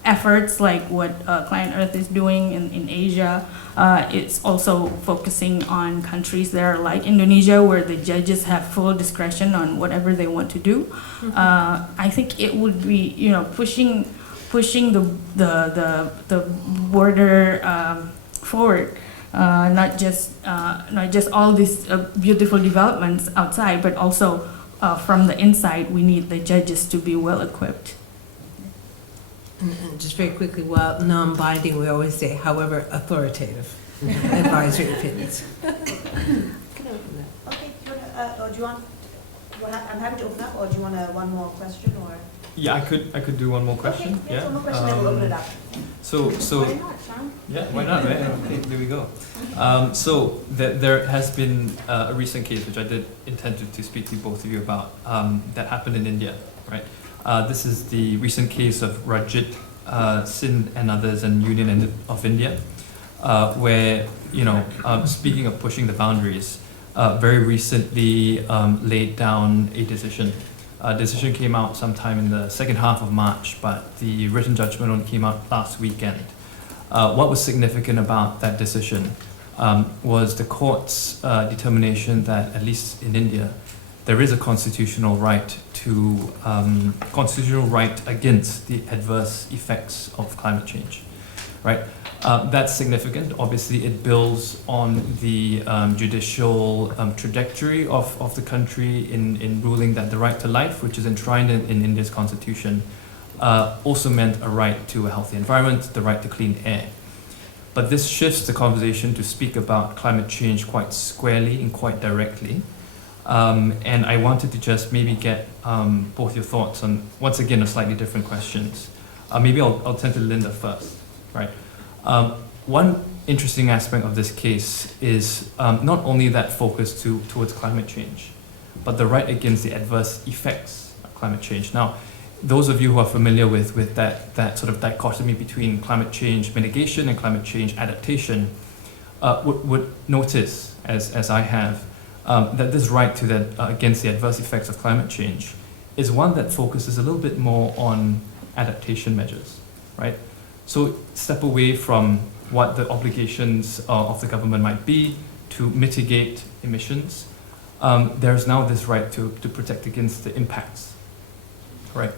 efforts like what Client Earth is doing in Asia, it's also focusing on countries that are like Indonesia, where the judges have full discretion on whatever they want to do. I think it would be pushing the border forward, not just all these beautiful developments outside, but also from the inside. We need the judges to be well equipped. And just very quickly, while non-binding, we always say, however, authoritative advisory opinions. Can I open that? or do you want, I'm happy to open up, or do you want one more question, or? Yeah, I could do one more question. Okay, yeah, one more question, then we'll open it up. So Why not, Sean? yeah, why not, right? Okay, there we go. So there has been a recent case which I did intend to speak to both of you about that happened in India, right? This is the recent case of Rajit Singh and others and Union of India, where, speaking of pushing the boundaries, very recently laid down a decision. A decision came out sometime in the second half of March, but the written judgment only came out last weekend. What was significant about that decision was the court's determination that, at least in India, there is a constitutional right against the adverse effects of climate change, right? That's significant. Obviously, it builds on the judicial trajectory of the country in ruling that the right to life, which is enshrined in India's constitution, also meant a right to a healthy environment, the right to clean air. But this shifts the conversation to speak about climate change quite squarely and quite directly. And I wanted to just maybe get both your thoughts on, once again, a slightly different questions. Maybe I'll turn to Linda first, right? One interesting aspect of this case is not only that focus towards climate change, but the right against the adverse effects of climate change. Now, those of you who are familiar with that sort of dichotomy between climate change mitigation and climate change adaptation would notice, as I have, that this right to that against the adverse effects of climate change is one that focuses a little bit more on adaptation measures, right? So step away from what the obligations of the government might be to mitigate emissions. There's now this right to protect against the impacts, right?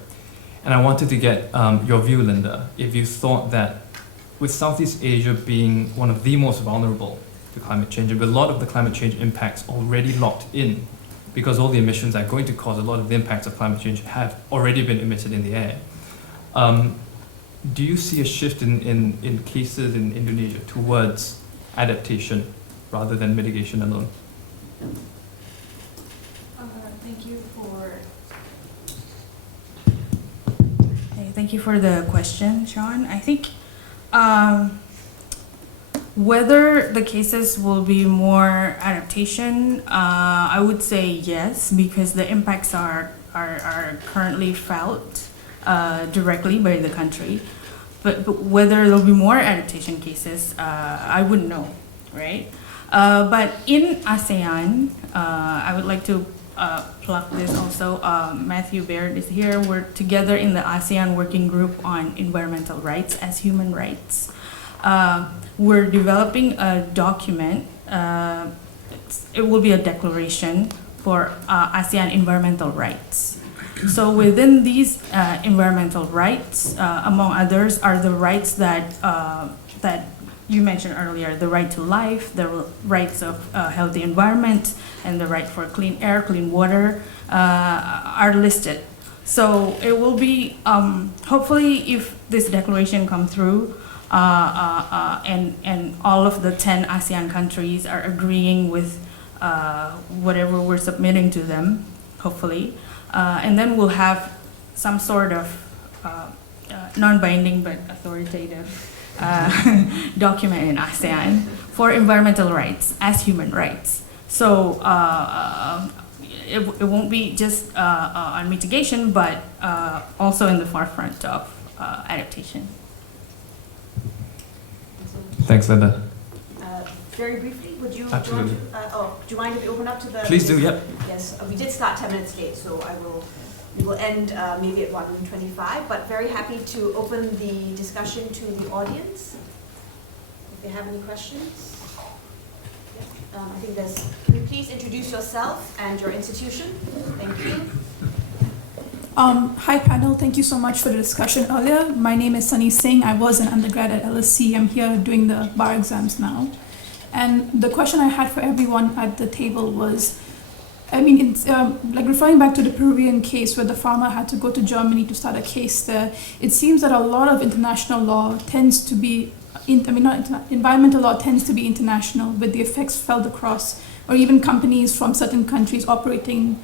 And I wanted to get your view, Linda, if you thought that with Southeast Asia being one of the most vulnerable to climate change, and with a lot of the climate change impacts already locked in, because all the emissions that are going to cause a lot of the impacts of climate change have already been emitted in the air. Do you see a shift in cases in Indonesia towards adaptation rather than mitigation alone? Thank you for the question, Sean. I think whether the cases will be more adaptation, I would say yes, because the impacts are currently felt directly by the country. But whether there'll be more adaptation cases, I wouldn't know, right? But in ASEAN, I would like to plug this also. Matthew Baird is here. We're together in the ASEAN Working Group on Environmental Rights as Human Rights. We're developing a document. It will be a declaration for ASEAN environmental rights. So within these environmental rights, among others, are the rights that you mentioned earlier: the right to life, the rights of healthy environment, and the right for clean air, clean water are listed. So it will be hopefully, if this declaration comes through, and all of the 10 ASEAN countries are agreeing with whatever we're submitting to them, hopefully. And then we'll have some sort of non-binding but authoritative document in ASEAN for environmental rights as human rights. So it won't be just on mitigation, but also in the forefront of adaptation. Thanks, Linda. Very briefly, would you Absolutely. do you mind if we open up to the... Please do, yep. Yes, we did start 10 minutes late, so we will end maybe at 1:25, but very happy to open the discussion to the audience. If they have any questions. Yeah. I think there's... Can you please introduce yourself and your institution? Thank you. Hi panel, thank you so much for the discussion earlier. My name is Sunny Singh. I was an undergrad at LSE. I'm here doing the bar exams now. And the question I had for everyone at the table was, it's like referring back to the Peruvian case where the farmer had to go to Germany to start a case there. It seems that a lot of international law tends to be, environmental law tends to be international, with the effects felt across or even companies from certain countries operating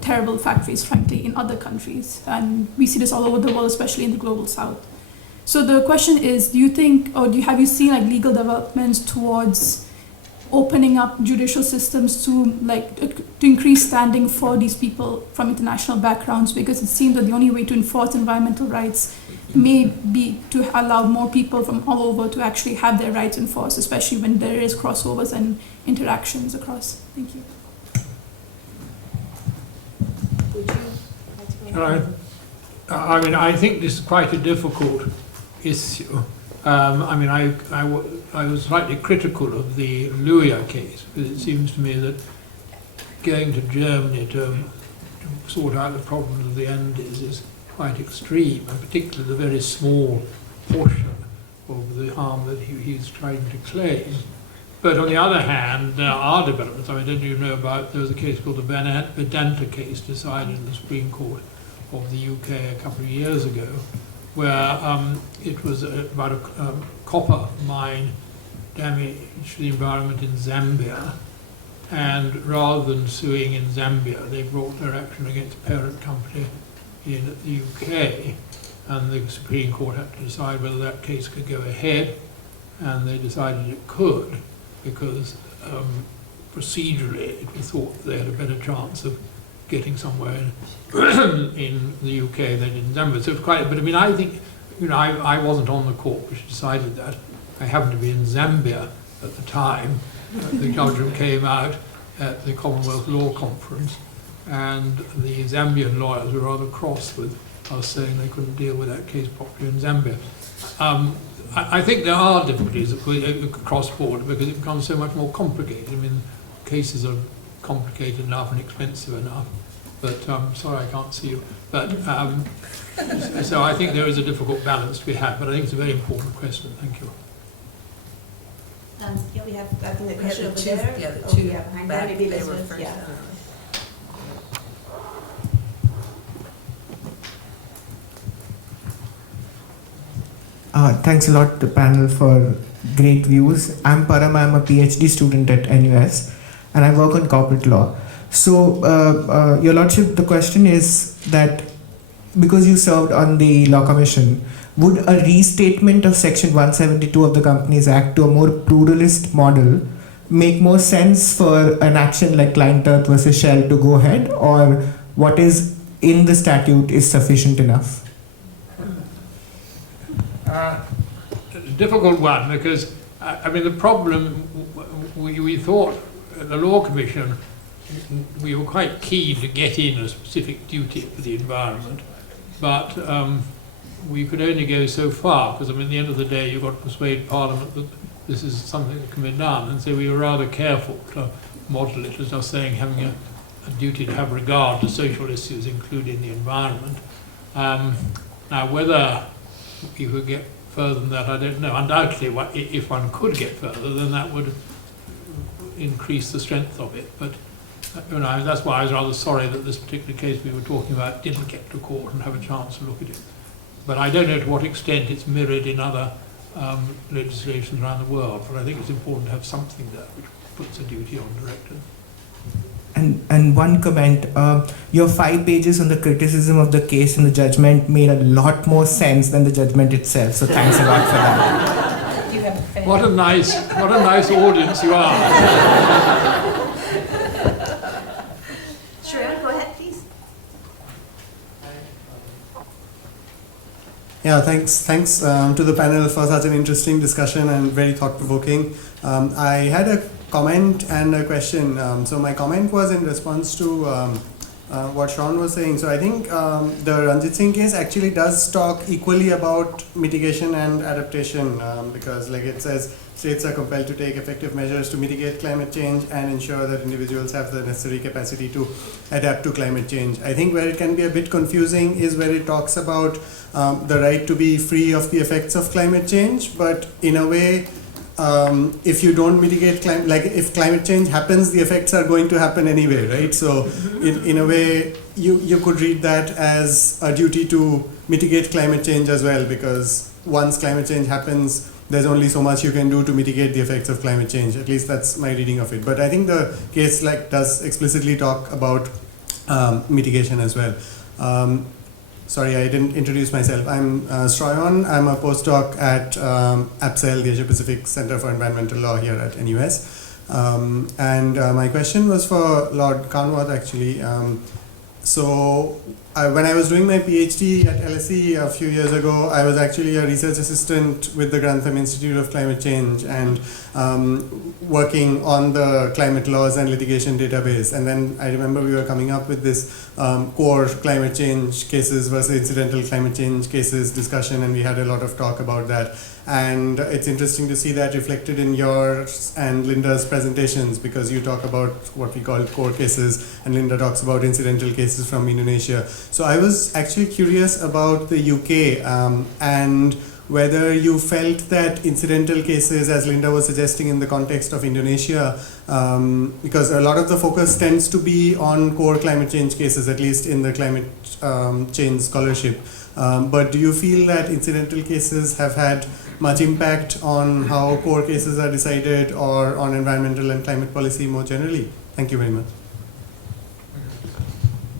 terrible factories, frankly, in other countries. And we see this all over the world, especially in the global south. So the question is, do you think, or have you seen like legal developments towards opening up judicial systems to increase standing for these people from international backgrounds? Because it seems that the only way to enforce environmental rights may be to allow more people from all over to actually have their rights enforced, especially when there is crossovers and interactions across. Thank you. Would you like to go ahead? I mean, I think this is quite a difficult issue. I was slightly critical of the Luya case, because it seems to me that going to Germany to sort out the problems of the Andes is quite extreme, and particularly the very small portion of the harm that he's trying to claim. But on the other hand, there are developments. I mean, don't you know about, there was a case called the Vedanta case decided in the Supreme Court of the UK a couple of years ago, where it was about a copper mine damaged the environment in Zambia, and rather than suing in Zambia, they brought their action against a parent company in the UK, and the Supreme Court had to decide whether that case could go ahead, and they decided it could, because procedurally it was thought they had a better chance of getting somewhere in the UK than in Zambia. So it's quite, but I mean, I think, you know, I wasn't on the court which decided that. I happened to be in Zambia at the time. The judgment came out at the Commonwealth Law Conference, and the Zambian lawyers were rather cross with us saying they couldn't deal with that case properly in Zambia. I think there are difficulties across border because it becomes so much more complicated. I mean, cases are complicated enough and expensive enough. But sorry, I can't see you. But so I think there is a difficult balance to be had. But I think it's a very important question. Thank you. Yeah, we have, I think, the question over two, there. yeah, the Oh, two yeah, behind that, back, maybe they were Elizabeth, first. yeah. Thanks a lot to the panel for great views. I'm Param, I'm a PhD student at NUS and I work on corporate law. So, Your Lordship, the question is that because you served on the Law Commission, would a restatement of Section 172 of the Companies Act to a more pluralist model make more sense for an action like Client Earth versus Shell to go ahead, or what is in the statute is sufficient enough? Difficult one, because I mean the problem, we thought at the Law Commission we were quite keen to get in a specific duty for the environment, but we could only go so far, because I mean at the end of the day you've got to persuade Parliament that this is something that can be done, and so we were rather careful to model it as just saying having a duty to have regard to social issues, including the environment. Now whether you could get further than that, I don't know. Undoubtedly, if one could get further, then that would increase the strength of it. But you know, that's why I was rather sorry that this particular case we were talking about didn't get to court and have a chance to look at it. But I don't know to what extent it's mirrored in other legislations around the world. But I think it's important to have something there which puts a duty on directors. And one comment, your 5 pages on the criticism of the case and the judgment made a lot more sense than the judgment itself. So thanks a lot for that. You have a fan. What a nice audience you are. Sure, go ahead, please. Yeah, thanks to the panel for such an interesting discussion and very thought-provoking. I had a comment and a question. So my comment was in response to what Sean was saying. So I think the Ranjit Singh case actually does talk equally about mitigation and adaptation, because like it says, states are compelled to take effective measures to mitigate climate change and ensure that individuals have the necessary capacity to adapt to climate change. I think where it can be a bit confusing is where it talks about the right to be free of the effects of climate change, but in a way, if you don't mitigate climate, like if climate change happens, the effects are going to happen anyway, right? So in a way, you could read that as a duty to mitigate climate change as well, because once climate change happens, there's only so much you can do to mitigate the effects of climate change. At least that's my reading of it. But I think the case does explicitly talk about mitigation as well. Sorry, I didn't introduce myself. I'm Stroyon. I'm a postdoc at APSEL, the Asia Pacific Center for Environmental Law here at NUS. And my question was for Lord Carnwath, actually. When I was doing my PhD at LSE a few years ago, I was actually a research assistant with the Grantham Institute of Climate Change and working on the climate laws and litigation database. And then I remember we were coming up with this core climate change cases versus incidental climate change cases discussion, and we had a lot of talk about that. And it's interesting to see that reflected in yours and Linda's presentations, because you talk about what we call core cases and Linda talks about incidental cases from Indonesia. So I was actually curious about the UK and whether you felt that incidental cases, as Linda was suggesting in the context of Indonesia, because a lot of the focus tends to be on core climate change cases, at least in the climate change scholarship. But do you feel that incidental cases have had much impact on how core cases are decided or on environmental and climate policy more generally? Thank you very much.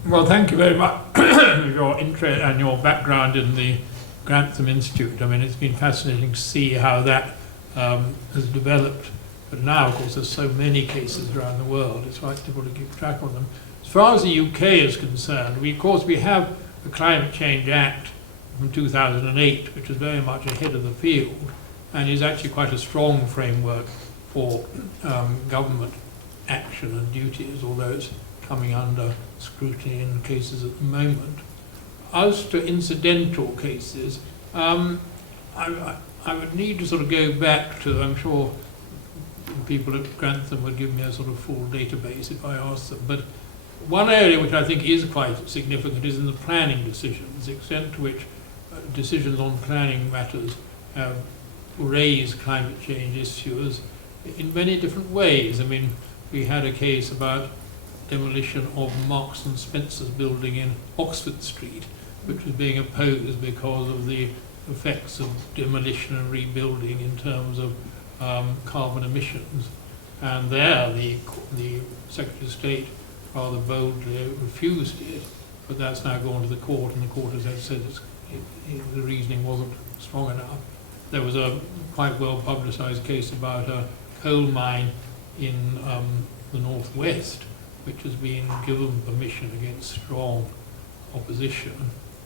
Well, thank you very much for your interest and your background in the Grantham Institute. I mean, it's been fascinating to see how that has developed. But now, of course, there's so many cases around the world, it's quite difficult to keep track of them. As far as the UK is concerned, we have the Climate Change Act from 2008, which is very much ahead of the field and is actually quite a strong framework for government action and duties, although it's coming under scrutiny in cases at the moment. As to incidental cases, I would need to sort of go back to, I'm sure people at Grantham would give me a sort of full database if I asked them, but one area which I think is quite significant is in the planning decisions, the extent to which decisions on planning matters have raised climate change issues in many different ways. I mean, we had a case about demolition of Marks and Spencer's building in Oxford Street, which was being opposed because of the effects of demolition and rebuilding in terms of carbon emissions. And there the Secretary of State rather boldly refused it, but that's now gone to the court, and the court has said the reasoning wasn't strong enough. There was a quite well publicised case about a coal mine in the northwest, which has been given permission against strong opposition,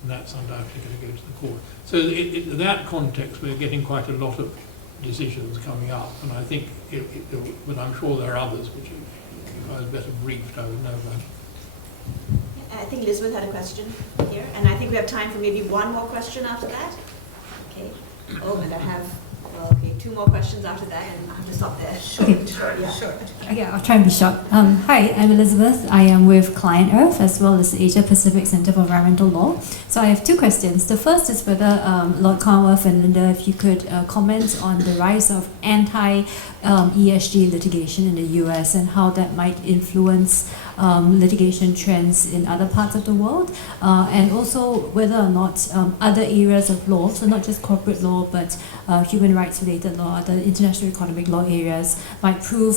and that's undoubtedly going to go to the court. So in that context, we're getting quite a lot of decisions coming up, and I think, but I'm sure there are others which, if I was better briefed, I would know about. I think Elizabeth had a question here, and I think we have time for maybe one more question after that. Okay. Oh, and I have, well, okay, two more questions after that, and I have to stop there. Short, yeah. Short. Okay, I'll try and be short. Hi, I'm Elizabeth. I am with Client Earth as well as the Asia Pacific Center for Environmental Law. So I have two questions. The first is whether Lord Carnwath and Linda, if you could comment on the rise of anti-ESG litigation in the US and how that might influence litigation trends in other parts of the world, and also whether or not other areas of law, so not just corporate law, but human rights related law, other international economic law areas, might prove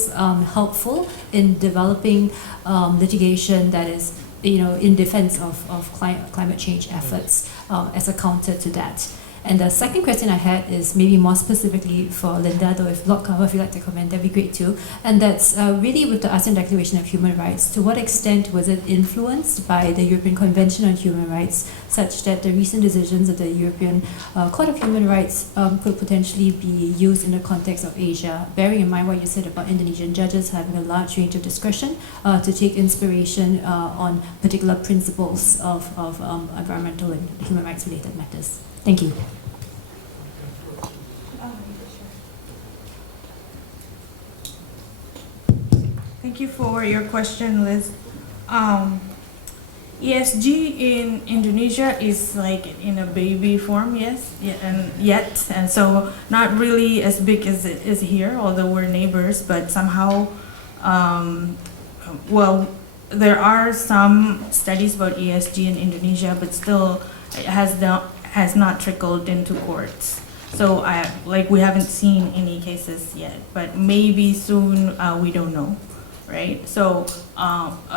helpful in developing litigation that is, in defense of climate change efforts as a counter to that. And the second question I had is maybe more specifically for Linda, though if Lord Carnwath, if you'd like to comment, that'd be great too. And that's really with the ASEAN Declaration of Human Rights. To what extent was it influenced by the European Convention on Human Rights, such that the recent decisions of the European Court of Human Rights could potentially be used in the context of Asia, bearing in mind what you said about Indonesian judges having a large range of discretion to take inspiration on particular principles of environmental and human rights related matters. Thank you. Thank you for your question, Liz. ESG in Indonesia is like in a baby form, yes, and so not really as big as it is here, although we're neighbors, but somehow, there are some studies about ESG in Indonesia, but still it has not trickled into courts. So we haven't seen any cases yet, but maybe soon, we don't know, right? So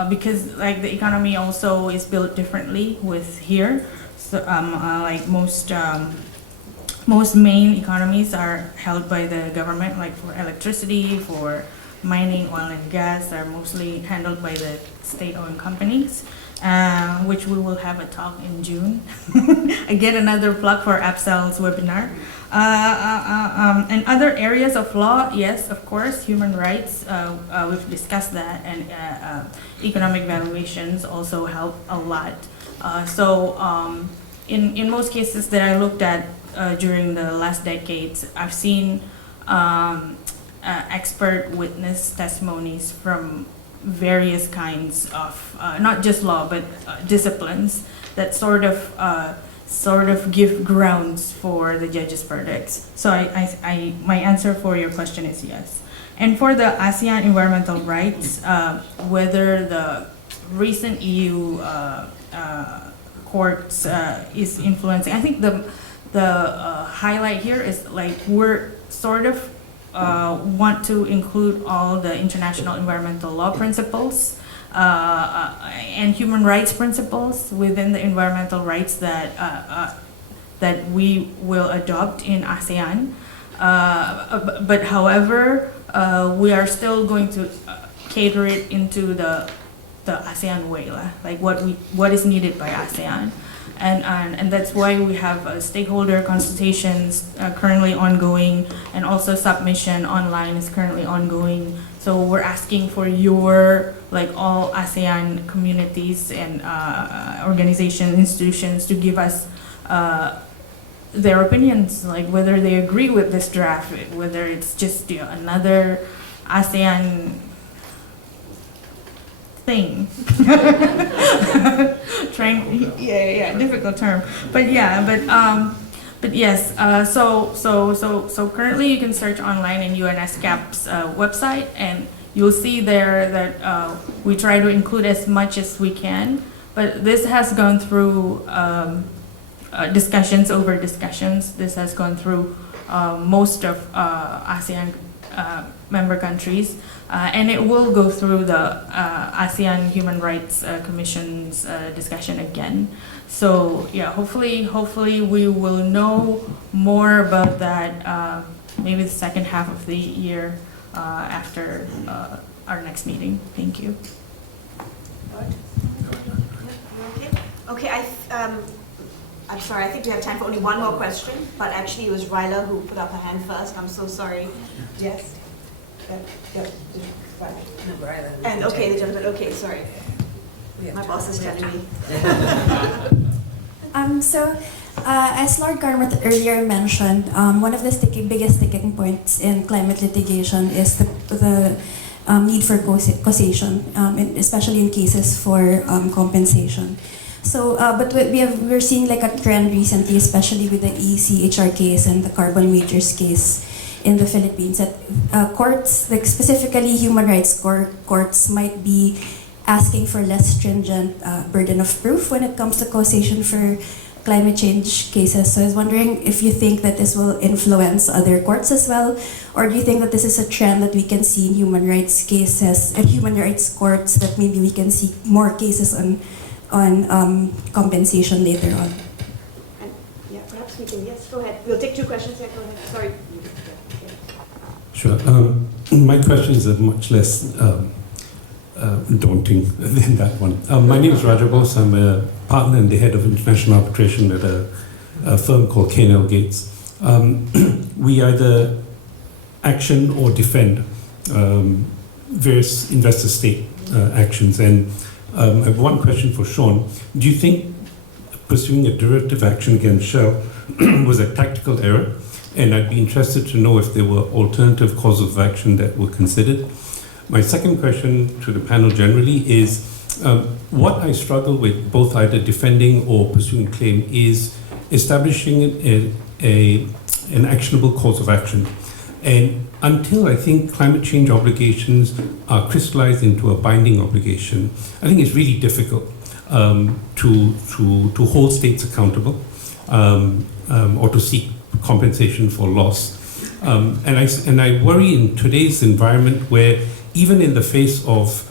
because like the economy also is built differently with here, so like most main economies are held by the government, like for electricity, for mining, oil and gas are mostly handled by the state-owned companies, which we will have a talk in June. Again, another plug for AppSell's webinar. And other areas of law, yes, of course, human rights, we've discussed that, and economic valuations also help a lot. In most cases that I looked at during the last decades, I've seen expert witness testimonies from various kinds of, not just law, but disciplines that sort of give grounds for the judge's verdicts. So my answer for your question is yes. And for the ASEAN environmental rights, whether the recent EU courts is influencing, I think the highlight here is like we're sort of want to include all the international environmental law principles and human rights principles within the environmental rights that we will adopt in ASEAN. But however, we are still going to cater it into the ASEAN way, like what is needed by ASEAN. And that's why we have stakeholder consultations currently ongoing, and also submission online is currently ongoing. So we're asking for your, like all ASEAN communities and organizations, institutions to give us their opinions, like whether they agree with this draft, whether it's just another ASEAN thing. Difficult term, but yes. So currently you can search online in UNSCAP's website, and you'll see there that we try to include as much as we can. But this has gone through discussions over discussions. This has gone through most of ASEAN member countries, and it will go through the ASEAN Human Rights Commission's discussion again. So yeah, hopefully we will know more about that maybe the second half of the year after our next meeting. Thank you. Okay, I'm sorry, I think we have time for only one more question, but actually it was Ryla who put up her hand first. I'm so sorry. Yes? Yep. Right. And okay, the gentleman, okay, sorry. My boss is telling me. As Lord Carnwath earlier mentioned, one of the biggest sticking points in climate litigation is the need for causation, especially in cases for compensation. So, but we're seeing like a trend recently, especially with the ECHR case and the carbon majors case in the Philippines, that courts, like specifically human rights courts, might be asking for less stringent burden of proof when it comes to causation for climate change cases. So I was wondering if you think that this will influence other courts as well, or do you think that this is a trend that we can see in human rights cases, and human rights courts, that maybe we can see more cases on compensation later on? And, yeah, perhaps we can, yes, go ahead. We'll take two questions here, go ahead. Sorry. Sure. My question is much less daunting than that one. My name is Raja Bose. I'm a partner and the head of international arbitration at a firm called K&L Gates. We either action or defend various investor-state actions. And I have one question for Sean. Do you think pursuing a derivative action against Shell was a tactical error? And I'd be interested to know if there were alternative causes of action that were considered. My second question to the panel generally is, what I struggle with, both either defending or pursuing claim, is establishing an actionable cause of action. And until I think climate change obligations are crystallized into a binding obligation, I think it's really difficult to hold states accountable or to seek compensation for loss. And I worry in today's environment where even in the face of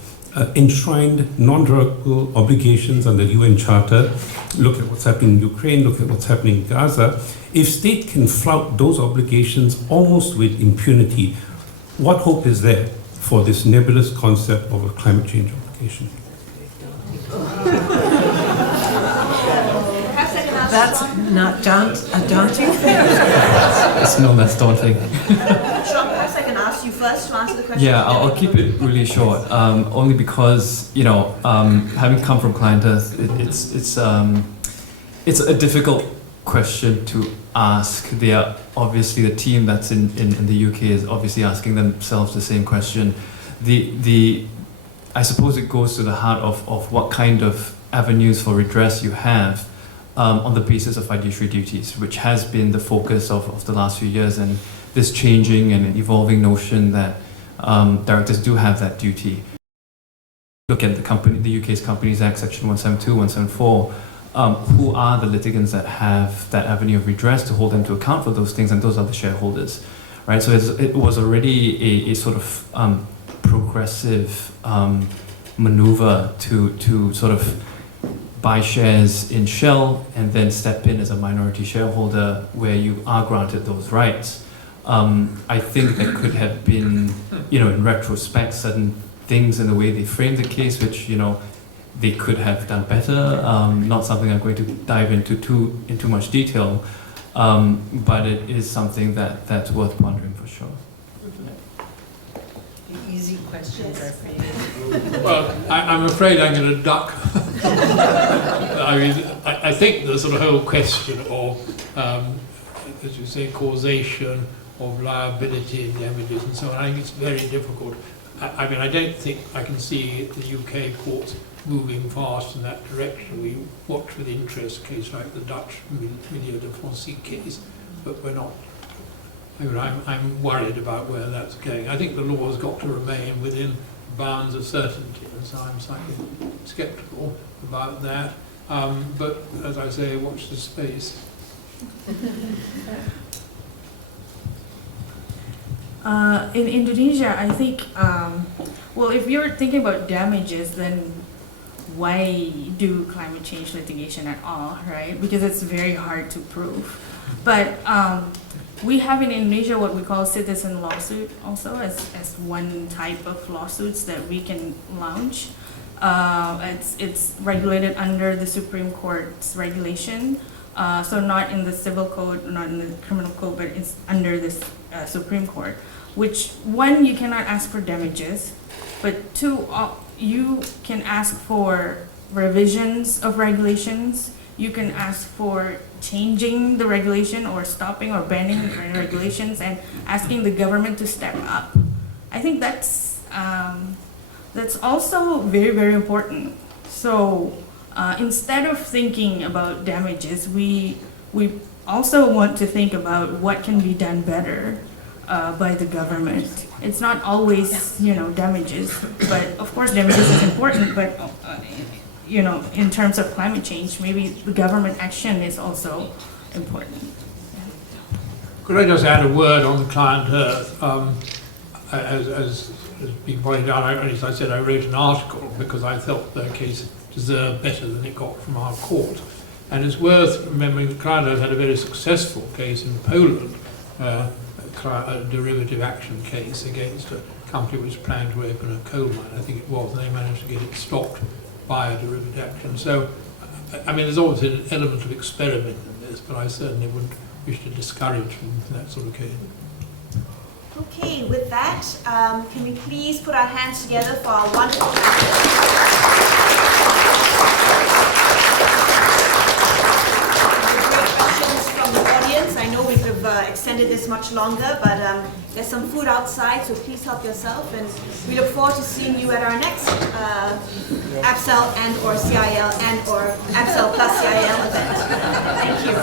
enshrined non-derogable obligations under the UN Charter, look at what's happening in Ukraine, look at what's happening in Gaza, if state can flout those obligations almost with impunity, what hope is there for this nebulous concept of a climate change obligation? That's not daunting. It's no less daunting. Sean, perhaps I can ask you first to answer the question. Yeah, I'll keep it really short. Only because having come from Client Earth, it's a difficult question to ask. They are obviously the team that's in the UK is obviously asking themselves the same question. I suppose it goes to the heart of what kind of avenues for redress you have on the basis of fiduciary duties, which has been the focus of the last few years, and this changing and evolving notion that directors do have that duty. Look at the UK's Companies Act, Section 172, 174. Who are the litigants that have that avenue of redress to hold them to account for those things, and those are the shareholders, right? So it was already a sort of progressive maneuver to sort of buy shares in Shell and then step in as a minority shareholder where you are granted those rights. I think there could have been, in retrospect, certain things in the way they framed the case, which, they could have done better. Not something I'm going to dive into too much detail, but it is something that's worth pondering for sure. The easy questions are for you. Well, I'm afraid I'm going to duck. I think the sort of whole question of, as you say, causation of liability and damages and so on, I think it's very difficult. I don't think I can see the UK courts moving fast in that direction. We watch with interest a case like the Dutch Milieu de Fonseca case, but we're not. I'm worried about where that's going. I think the law has got to remain within bounds of certainty, and so I'm slightly sceptical about that. But as I say, watch the space. In Indonesia, I think, if you're thinking about damages, then why do climate change litigation at all, right? Because it's very hard to prove. But we have in Indonesia what we call citizen lawsuit also as one type of lawsuits that we can launch. It's regulated under the Supreme Court's regulation. So not in the civil code, not in the criminal code, but it's under this Supreme Court. Which, one, you cannot ask for damages, but two, you can ask for revisions of regulations. You can ask for changing the regulation or stopping or banning regulations and asking the government to step up. I think that's also very, very important. So instead of thinking about damages, we also want to think about what can be done better by the government. It's not always, damages, but of course damages is important, but in terms of climate change, maybe the government action is also important. Could I just add a word on the Client Earth? As has been pointed out, as I said, I wrote an article because I felt their case deserved better than it got from our court. And it's worth remembering that Client Earth had a very successful case in Poland, a derivative action case against a company which was planning to open a coal mine, I think it was, and they managed to get it stopped by a derivative action. So, there's always an element of experiment in this, but I certainly wouldn't wish to discourage from that sort of case. Okay, with that, can we please put our hands together for our wonderful panelists? Great questions from the audience. I know we could have extended this much longer, but there's some food outside, so please help yourself. And we look forward to seeing you at our next ABSEL and or CIL and or ABSEL plus CIL event. Thank you.